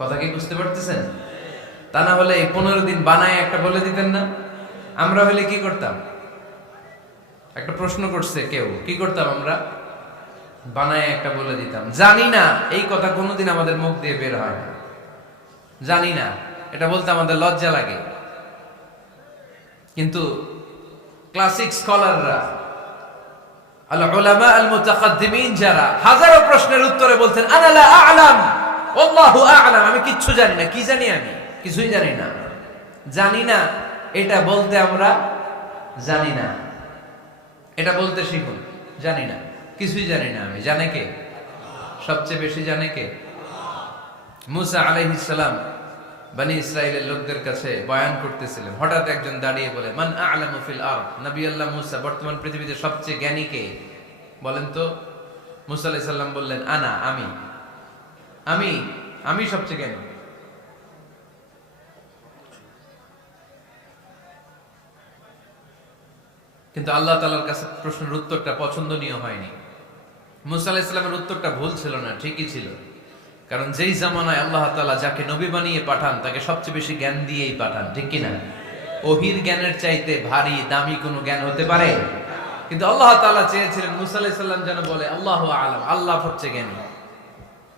কথা কি বুঝতে পারতেছেন? তা না হলে এই 15 দিন বানায় একটা বলে দিতেন না? আমরা হলে কি করতাম? একটা প্রশ্ন করছে কেউ, কি করতাম আমরা? বানায় একটা বলে দিতাম। জানি না, এই কথা কোনোদিন আমাদের মুখ দিয়ে বের হয় না। জানি না, এটা বলতে আমাদের লজ্জা লাগে। কিন্তু ক্লাসিক স্কলাররা, আল উলামা আল মুতাকাদ্দিমিন, যারা হাজারো প্রশ্নের উত্তরে বলতেন, আনা লা আ'লাম আল্লাহু আ'লাম, আমি কিচ্ছু জানি না। কি জানি? আমি কিছুই জানি না। জানি না এটা বলতে আমরা জানি না, এটা বলতে শিখুন। জানি না, কিছুই জানি না আমি। জানে কে? সবচেয়ে বেশি জানে কে? মুসা আলাইহিস সালাম বনি ইসরাইলের লোকদের কাছে বয়ান করতেছিলেন। হঠাৎ একজন দাঁড়িয়ে বলে, মান আ'লামু ফিল আরদ। নবী আল্লাহ মুসা, বর্তমান পৃথিবীতে সবচেয়ে জ্ঞানী কে বলেন তো? মুসা আলাইহিস সালাম বললেন, আনা, আমি আমি আমি সবচেয়ে জ্ঞানী। কিন্তু আল্লাহ তাআলার কাছে প্রশ্নের উত্তরটা পছন্দনীয় হয়নি। মুসা আলাইহিস সালামের উত্তরটা ভুল ছিল না, ঠিকই ছিল। কারণ যেই জামানায় আল্লাহ তাআলা যাকে নবী বানিয়ে পাঠান, তাকে সবচেয়ে বেশি জ্ঞান দিয়েই পাঠান, ঠিক কিনা? ওহির জ্ঞানের চাইতে ভারী দামি কোনো জ্ঞান হতে পারে? কিন্তু আল্লাহ তাআলা চেয়েছিলেন মুসা আলাইহিস সালাম যেন বলে আল্লাহু আ'লাম, আল্লাহ সবচেয়ে জ্ঞানী।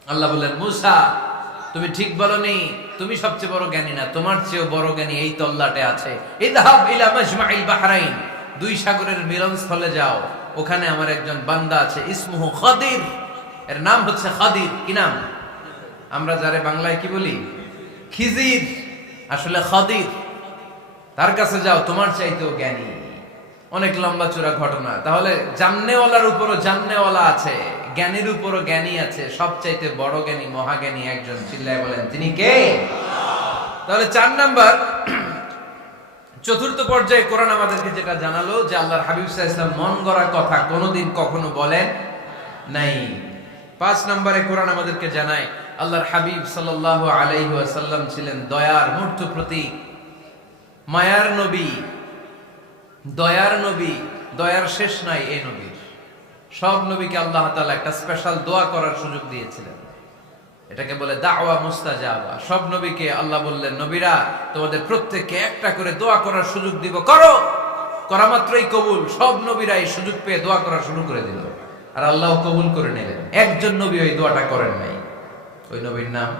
আল্লাহ বললেন, মুসা তুমি ঠিক বলনি, তুমি সবচেয়ে বড় জ্ঞানী না, তোমার চেয়েও বড় জ্ঞানী এই তল্লাটে আছে। ইযহাব ইলা মাজমাইল বাহরাইন, 2 সাগরের মিলনস্থলে যাও, ওখানে আমার একজন বান্দা আছে, ইসমুহু খাদির, এর নাম হচ্ছে খাদির। কি নাম? আমরা যারে বাংলায় কি বলি? খিজির, আসলে খাদির। তার কাছে যাও, তোমার চাইতেও জ্ঞানী। অনেক লম্বা চূড়া ঘটনা। তাহলে জাননেওয়ালার উপরও জাননেওয়ালা আছে, জ্ঞানীর উপরও জ্ঞানী আছে। সবচাইতে বড় জ্ঞানী, মহাজ্ঞানী একজন, চিল্লায় বলেন তিনি কে? তাহলে 4 নাম্বার, চতুর্থ পর্যায়ে কোরআন আমাদেরকে যেটা জানালো যে আল্লাহর হাবিব সাল্লাল্লাহু আলাইহি ওয়াসাল্লাম মন গড়া কথা কোনোদিন কখনো বলেন নাই। 5 নম্বরে কোরআন আমাদেরকে জানায় আল্লাহর হাবিব সাল্লাল্লাহু আলাইহি ওয়াসাল্লাম ছিলেন দয়ার মূর্ত প্রতীক, মায়ার নবী, দয়ার নবী। দয়ার শেষ নাই এই নবীর। সব নবীকে আল্লাহ তাআলা একটা স্পেশাল দোয়া করার সুযোগ দিয়েছিলেন, এটাকে বলে দাওয়া মুস্তাজাবা। সব নবীকে আল্লাহ বললেন, নবীরা তোমাদের প্রত্যেককে একটা করে দোয়া করার সুযোগ দিব, করো। করা মাত্রই কবুল। সব নবীরা এই সুযোগ পেয়ে দোয়া করা শুরু করে দিল, আর আল্লাহ কবুল করে নিলেন। একজন নবী ওই দোয়াটা করেন নাই। ওই নবীর নাম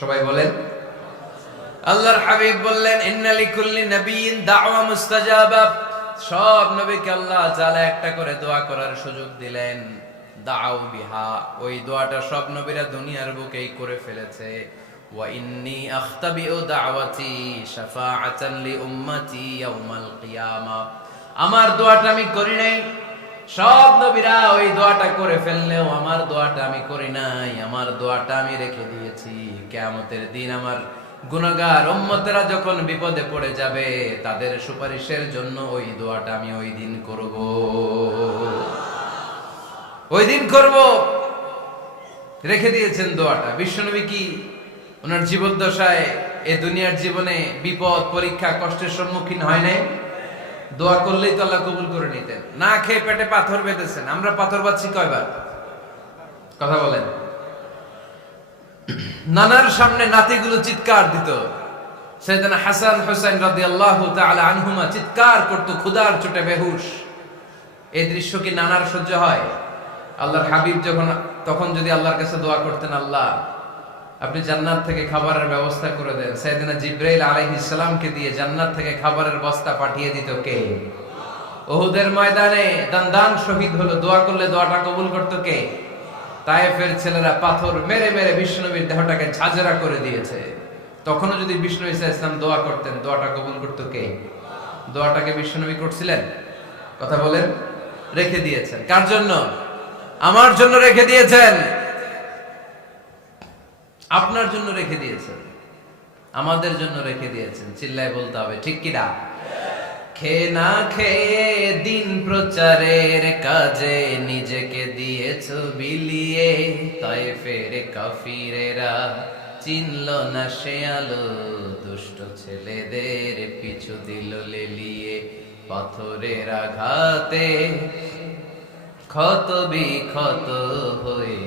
সবাই বলেন। আল্লাহর হাবিব বললেন, ইন্না লিকুল্লি নাবিয়্যিন দাওয়া মুস্তাজাবা। সব নবীকে আল্লাহ তাআলা একটা করে দোয়া করার সুযোগ দিলেন। দাও বিহা, ওই দোয়াটা সব নবীরা দুনিয়ার বুকেই করে ফেলেছে। ওয়া ইন্নী আখতাবিউ দাওয়াতি শাফাআতান লি উম্মতি ইয়াউমাল কিয়ামা। আমার দোয়াটা আমি করি নাই, সব নবীরা ওই দোয়াটা করে ফেললেও আমার দোয়াটা আমি করি নাই। আমার দোয়াটা আমি রেখে দিয়েছি কিয়ামতের দিন। আমার গুনাহগার উম্মতেরা যখন বিপদে পড়ে যাবে, তাদের সুপারিশের জন্য ওই দোয়াটা আমি ওই দিন করব, ওই দিন করব। রেখে দিয়েছেন দোয়াটা। বিশ্বনবী কি ওনার জীবদ্দশায় এ দুনিয়ার জীবনে বিপদ পরীক্ষা কষ্টের সম্মুখীন হয় নাই? দোয়া করলেই তো আল্লাহ কবুল করে নিতেন। না খেয়ে পেটে পাথর বেঁধেছেন, আমরা পাথর বাঁধছি কয়বার? কথা বলেন। নানার সামনে নাতিগুলো চিৎকার দিত, সাইয়েদনা হাসান হুসাইন রাদিয়াল্লাহু তাআলা আনহুমা চিৎকার করত ক্ষুধার চোটে বেহুশ। এই দৃশ্য কি নানার সহ্য হয়? আল্লাহর হাবিব তখন যদি আল্লাহর কাছে দোয়া করতেন, আল্লাহ আপনি জান্নাত থেকে খাবারের ব্যবস্থা করে দেন, সাইয়েদনা জিবরাইল আলাইহিস সালামকে দিয়ে জান্নাত থেকে খাবারের বস্তা পাঠিয়ে দিত কে? উহুদের ময়দানে দান শহীদ হলো, দোয়া করলে দোয়াটা কবুল করত কে? তায়েফের ছেলেরা পাথর মেরে মেরে বিষ্ণুনবীর দেহটাকে ঝাঁঝরা করে দিয়েছে। তখনও যদি বিষ্ণু ঈসা ইসলাম দোয়া করতেন, দোয়াটা কবুল করত কে? দোয়াটাকে বিষ্ণুনবী করছিলেন? কথা বলেন। রেখে দিয়েছেন কার জন্য? আমার জন্য রেখে দিয়েছেন, আপনার জন্য রেখে দিয়েছেন, আমাদের জন্য রেখে দিয়েছেন। চিল্লায় বলতে হবে ঠিক কিনা? খেয়ে না খেয়ে দিন প্রচারের কাজে নিজেকে দিয়েছ বিলিয়ে, তায়েফের কাফিরেরা চিনল না সে আলো, দুষ্ট ছেলেদের পিছু দিল লেলিয়ে, পাথরের আঘাতে ক্ষত বিক্ষত হয়ে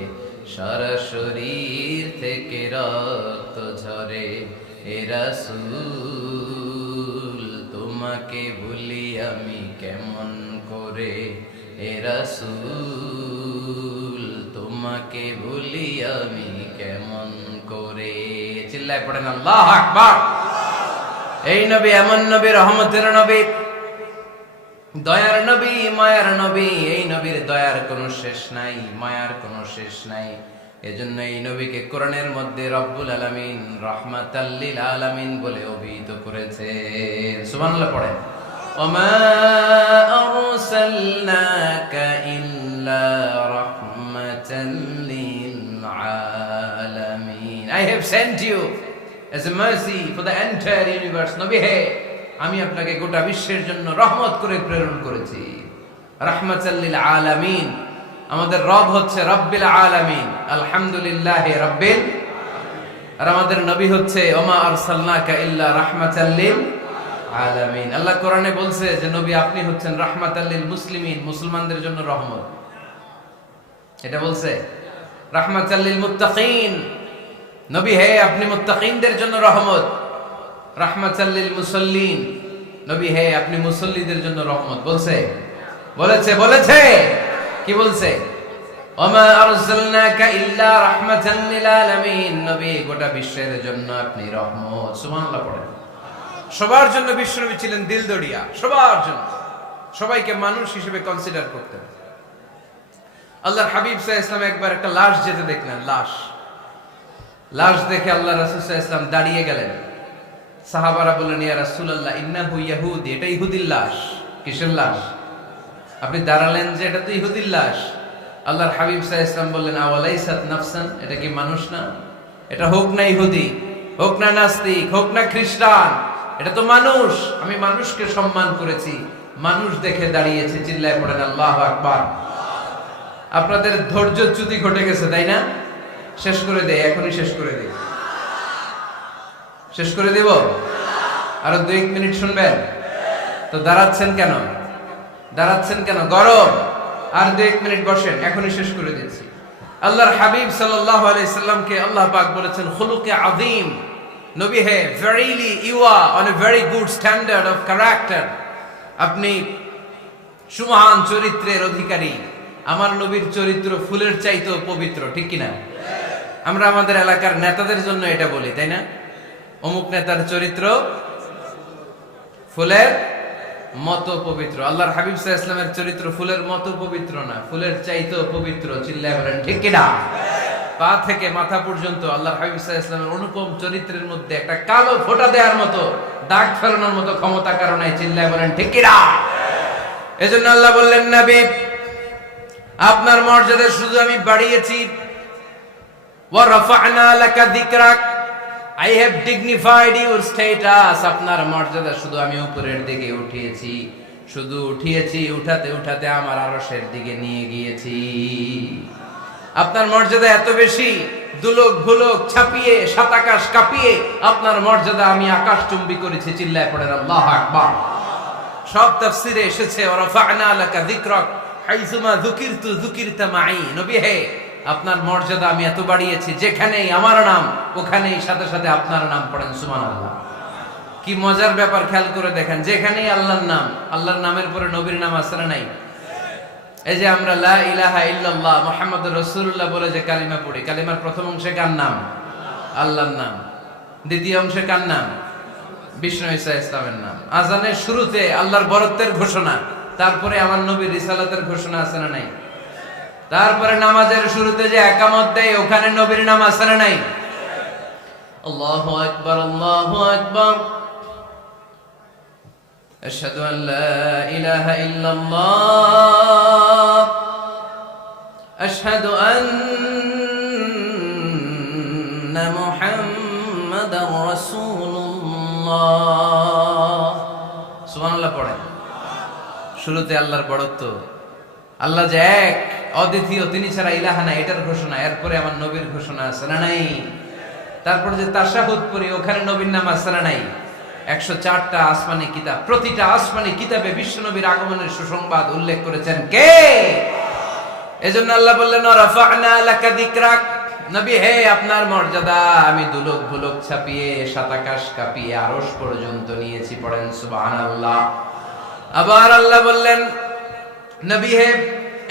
সারা শরীর থেকে রক্ত ঝরে। এ রাসূল তোমাকে ভুলি আমি কেমন করে, এ রাসূল তোমাকে ভুলি আমি কেমন করে। চিল্লায় পড়েন আল্লাহু আকবার। এই নবী এমন নবী, রহমতের নবী, দয়ার নবী, মায়ার নবী। এই নবীর দয়ার কোনো শেষ নাই, মায়ার কোনো শেষ নাই। এজন্য এই নবীকে কোরআনের মধ্যে রব্বুল আলামিন রাহমাতাল লিল আলামিন বলে অভিহিত করেছে। সুবহানাল্লাহ পড়েন। ওমা আরসালনাকা ইল্লা রাহমাতাল লিল আলামিন। I have sent you as a mercy for the entire universe. নবী হে, আমি আপনাকে গোটা বিশ্বের জন্য রহমত করে প্রেরণ করেছি। রাহমাতাল লিল আলামিন। আমাদের রব হচ্ছে রব্বিল আলামিন, আলহামদুলিল্লাহি রাব্বিল। আর আমাদের নবী হচ্ছে ওমা আরসালনাকা ইল্লা রাহমাতাল লিল আলামিন। আল্লাহ কোরআনে বলছে যে নবী আপনি হচ্ছেন রাহমাতাল লিল মুসলিমিন, মুসলমানদের জন্য রহমত। এটা বলছে রাহমাতাল লিল মুত্তাকিন। নবী হে, আপনি মুত্তাকিনদের জন্য রহমত। রাহমাতাল লিল মুসাল্লিন। নবী হে, আপনি মুসল্লিদের জন্য রহমত। বলছে? বলেছে। কি বলছে? ওমা আরসালনাকা ইল্লা রাহমাতাল লিল আলামিন। নবী, গোটা বিশ্বের জন্য আপনি রহমত। সুবহানাল্লাহ পড়েন। সবার জন্য বিশ্বনবী ছিলেন দিলদরিয়া, সবার জন্য, সবাইকে মানুষ হিসেবে কনসিডার করতেন। আল্লাহর হাবিব সাল্লাল্লাহু আলাইহি ওয়াসাল্লাম একবার একটা লাশ যেতে দেখলেন। লাশ দেখে আল্লাহ রাসূল সাল্লাল্লাহু আলাইহি ওয়াসাল্লাম দাঁড়িয়ে গেলেন। সাহাবারা বললেন, ইয়া রাসূলুল্লাহ ইন্নাহু ইয়াহুদি। এটা ইহুদির লাশ। কিসের লাশ? আপনি দাঁড়ালেন যে এটা তো ইহুদির লাশ। আল্লাহর হাবিব সাল্লাল্লাহু আলাইহি ওয়াসাল্লাম বললেন, আওয়ালাইসাত নাফসান। এটা কি মানুষ না? এটা হোক না ইহুদি, হোক না নাস্তিক, হোক না খ্রিস্টান, এটা তো মানুষ। আমি মানুষকে সম্মান করেছি, মানুষ দেখে দাঁড়িয়েছি। চিল্লায় পড়েন আল্লাহু আকবার। আপনাদের ধৈর্যচ্যুতি ঘটে গেছে, তাই না? শেষ করে দেই, এখনই শেষ করে দেই। শেষ করে দেব? আরো 2-1 মিনিট শুনবেন তো? দাঁড়াচ্ছেন কেন? গরম। আর 2-1 মিনিট বসেন, এখনই শেষ করে দিচ্ছি। আল্লাহর হাবিব সাল্লাল্লাহু আলাইহি সাল্লামকে আল্লাহ পাক বলেছেন খুলুকে আযীম। নবী হে, verily you are on a very good standard of character. আপনি সুমহান চরিত্রের অধিকারী। আমার নবীর চরিত্র ফুলের চাইতেও পবিত্র, ঠিক কিনা? আমরা আমাদের এলাকার নেতাদের জন্য এটা বলি, তাই না? অমুক নেতার চরিত্র ফুলের মতো পবিত্র। আল্লাহর হাবিব সাল্লাল্লাহু আলাইহি ওয়াসাল্লামের চরিত্র ফুলের মতো পবিত্র না, ফুলের চাইতেও পবিত্র। চিল্লায় বলেন ঠিক কিনা? পা থেকে মাথা পর্যন্ত আল্লাহর হাবিব সাল্লাল্লাহু আলাইহি ওয়াসাল্লামের অনুপম চরিত্রের মধ্যে একটা কালো ফোঁটা দেওয়ার মতো, দাগ ফেলানোর মতো ক্ষমতা কারো নাই। চিল্লায় বলেন ঠিক কিনা? এজন্য আল্লাহ বললেন, নবী আপনার মর্যাদা শুধু আমি বাড়িয়েছি। ওয়া রাফা'না লাকা যিকরাক। I have dignified your status. আপনার মর্যাদা শুধু আমি উপরের দিকে উঠিয়েছি, উঠাতে উঠাতে আমার আরশের দিকে নিয়ে গিয়েছি। আপনার মর্যাদা এত বেশি, দুলোক ভুলোক ছাপিয়ে সাতাকাশ কাঁপিয়ে আপনার মর্যাদা আমি আকাশ চুম্বি করেছি। চিল্লায় পড়েন আল্লাহু আকবার। সব তাফসিরে এসেছে ওয়ারাফা'না লাকা যিকরাক হাইসুমা যুকিরতু যুকিরতা মাই। নবী হে, আপনার মর্যাদা আমি এত বাড়িয়েছি, যেখানেই আমার নাম ওখানেই সাথে সাথে আপনার নাম। পড়েন সুবহানাল্লাহ। কি মজার ব্যাপার, খেয়াল করে দেখেন, যেখানেই আল্লাহর নাম, আল্লাহর নামের পরে নবীর নাম আছে না নাই? এই যে আমরা লা ইলাহা ইল্লাল্লাহ মুহাম্মাদুর রাসূলুল্লাহ বলে যে কালিমা পড়ি, কালিমার প্রথম অংশে কার নাম? আল্লাহর নাম। দ্বিতীয় অংশে কার নাম? বিষ্ণু ঈসা ইসলামের নাম। আজানের শুরুতে আল্লাহর বরত্বের ঘোষণা, তারপরে আমার নবীর রিসালাতের ঘোষণা আছে না নাই? তারপরে নামাজের শুরুতে যে একামত দেয়, ওখানে নবীর নাম আছে না নাই? আল্লাহু আকবার, আল্লাহু আকবার। আশহাদু আন লা ইলাহা ইল্লাল্লাহ, আশহাদু আন্না মুহাম্মাদার রাসূলুল্লাহ। সুবহানাল্লাহ পড়েন। শুরুতে আল্লাহর বড়ত্ব, আল্লাহ যে এক অদ্বিতীয়, তিনি ছাড়া ইলাহা নাই, এটার ঘোষণা। এরপরে আমার নবীর ঘোষণা আছে না নাই? তারপরে যে তাশাহুদ পড়ি, ওখানে নবীর নাম আছে না নাই? 104টা আসমানি কিতাব, প্রতিটা আসমানি কিতাবে বিশ্ব নবীর আগমনের সুসংবাদ উল্লেখ করেছেন কে? এজন্য আল্লাহ বললেন ওয়ারাফা'না লাকা যিকরাক। নবী হে, আপনার মর্যাদা আমি দুলোক ভুলোক ছাপিয়ে সাতাকাশ কাঁপিয়ে আরশ পর্যন্ত নিয়েছি। পড়েন সুবহানাল্লাহ। আবার আল্লাহ বললেন নবী হে,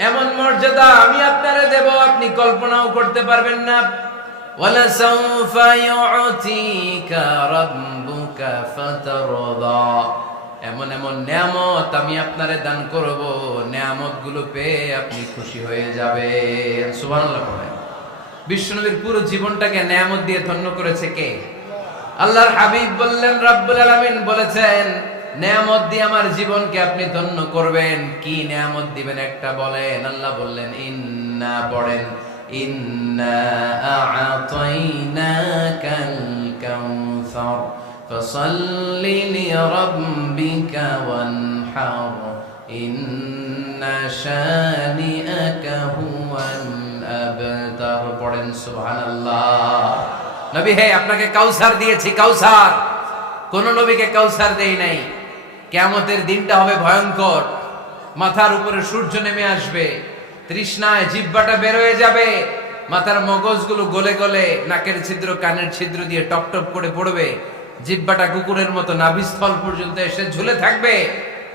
এমন মর্যাদা আমি আপনারে দেব আপনি কল্পনাও করতে পারবেন না। ওয়ালা সাউফা ইউতিকা রাব্বুকা ফাতারদা। এমন এমন নিয়ামত আমি আপনারে দান করব, নিয়ামতগুলো পেয়ে আপনি খুশি হয়ে যাবেন। সুবহানাল্লাহ পড়েন। বিশ্বনবীর পুরো জীবনটাকে নিয়ামত দিয়ে ধন্য করেছে কে? আল্লাহর হাবিব বললেন, রব্বুল আলামিন বলেছেন নিয়ামত দিয়ে আমার জীবনকে আপনি ধন্য করবেন। কি নিয়ামত দিবেন একটা বলেন? আল্লাহ বললেন ইন্না, পড়েন, ইন্না আ'তাইনাকাল কাউসার ফাসাল্লি লিরাব্বিকা ওয়ানহার ইন্না শানিআকা হুয়াল আবতার। পড়েন সুবহানাল্লাহ। নবী হে, আপনাকে কাউসার দিয়েছি, কাউসার। কোন নবীকে কাউসার দেই নাই। কিয়ামতের দিনটা হবে ভয়ঙ্কর, মাথার উপরে সূর্য নেমে আসবে, তৃষ্ণায় জিহ্বাটা বের হয়ে যাবে, মাথার মগজগুলো গলে গলে নাকের ছিদ্র কানের ছিদ্র দিয়ে টপ টপ করে পড়বে, জিহ্বাটা কুকুরের মতো নাভিস্থল পর্যন্ত এসে ঝুলে থাকবে।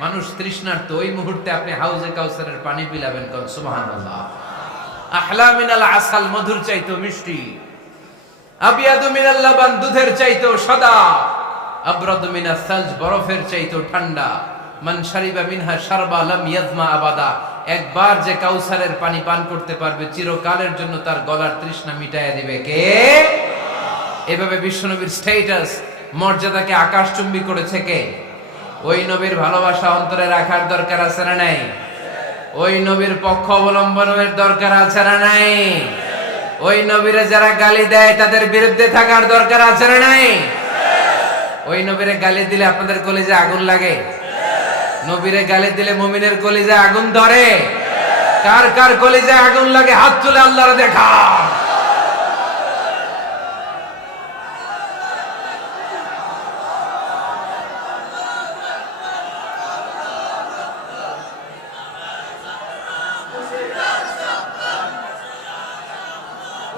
মানুষ তৃষ্ণার্ত। ওই মুহূর্তে আপনি হাউজে কাউসারের পানি পিলাবেন। কোন সুবহানাল্লাহ। আহলা মিনাল আসাল, মধুর চাইতো মিষ্টি। আবিয়াদু মিনাল লাবান, দুধের চাইতো সাদা। আবরাদু মিনাস সালজ, বরফের চাইতো ঠান্ডা। মান শারিবা মিনহা শারবা লাম ইয়াজমা আবাদা। একবার যে কাউসারের পানি পান করতে পারবে, চিরকালের জন্য তার গলার তৃষ্ণা মিটাইয়া দিবে কে? এভাবে বিশ্বনবীর স্ট্যাটাস, মর্যাদাকে আকাশচুম্বী করেছে কে? ওই নবীর ভালোবাসা অন্তরে রাখার দরকার আছে না নাই? ওই নবীর পক্ষ অবলম্বনের দরকার আছে না নাই? ওই নবীরে যারা গালি দেয় তাদের বিরুদ্ধে থাকার দরকার আছে না নাই? ওই নবীরে গালি দিলে আপনাদের কলিজায় আগুন লাগে? নবীরে গালি দিলে মুমিনের কলিজায় আগুন ধরে? কার কার কলিজায় আগুন লাগে হাত তুলে আল্লাহর দেখা।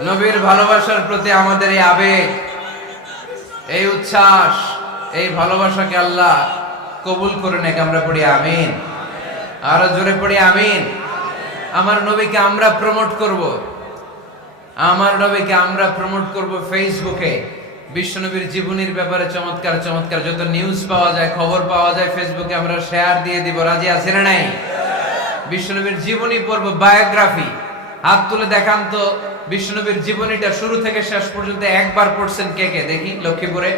নবীর ভালোবাসার প্রতি আমাদের এই আবেগ, এই উচ্ছ্বাস, এই ভালোবাসাকে আল্লাহ কবুল করে নেক। আমরা পড়ি আমিন। আরো জোরে পড়ি আমিন। আমার নবীকে আমরা প্রমোট করব, আমার নবীকে আমরা প্রমোট করব ফেসবুকে। বিশ্বনবীর জীবনীর ব্যাপারে চমৎকার চমৎকার যত নিউজ পাওয়া যায়, খবর পাওয়া যায়, ফেসবুকে আমরা শেয়ার দিয়ে দিব। রাজি আছেন না নাই? বিশ্বনবীর জীবনী পড়ব, বায়োগ্রাফি। হাত তুলে দেখান তো বিশ্বনবীর জীবনীটা শুরু থেকে শেষ পর্যন্ত একবার পড়ছেন কে কে? দেখি লক্ষ্মীপুরে।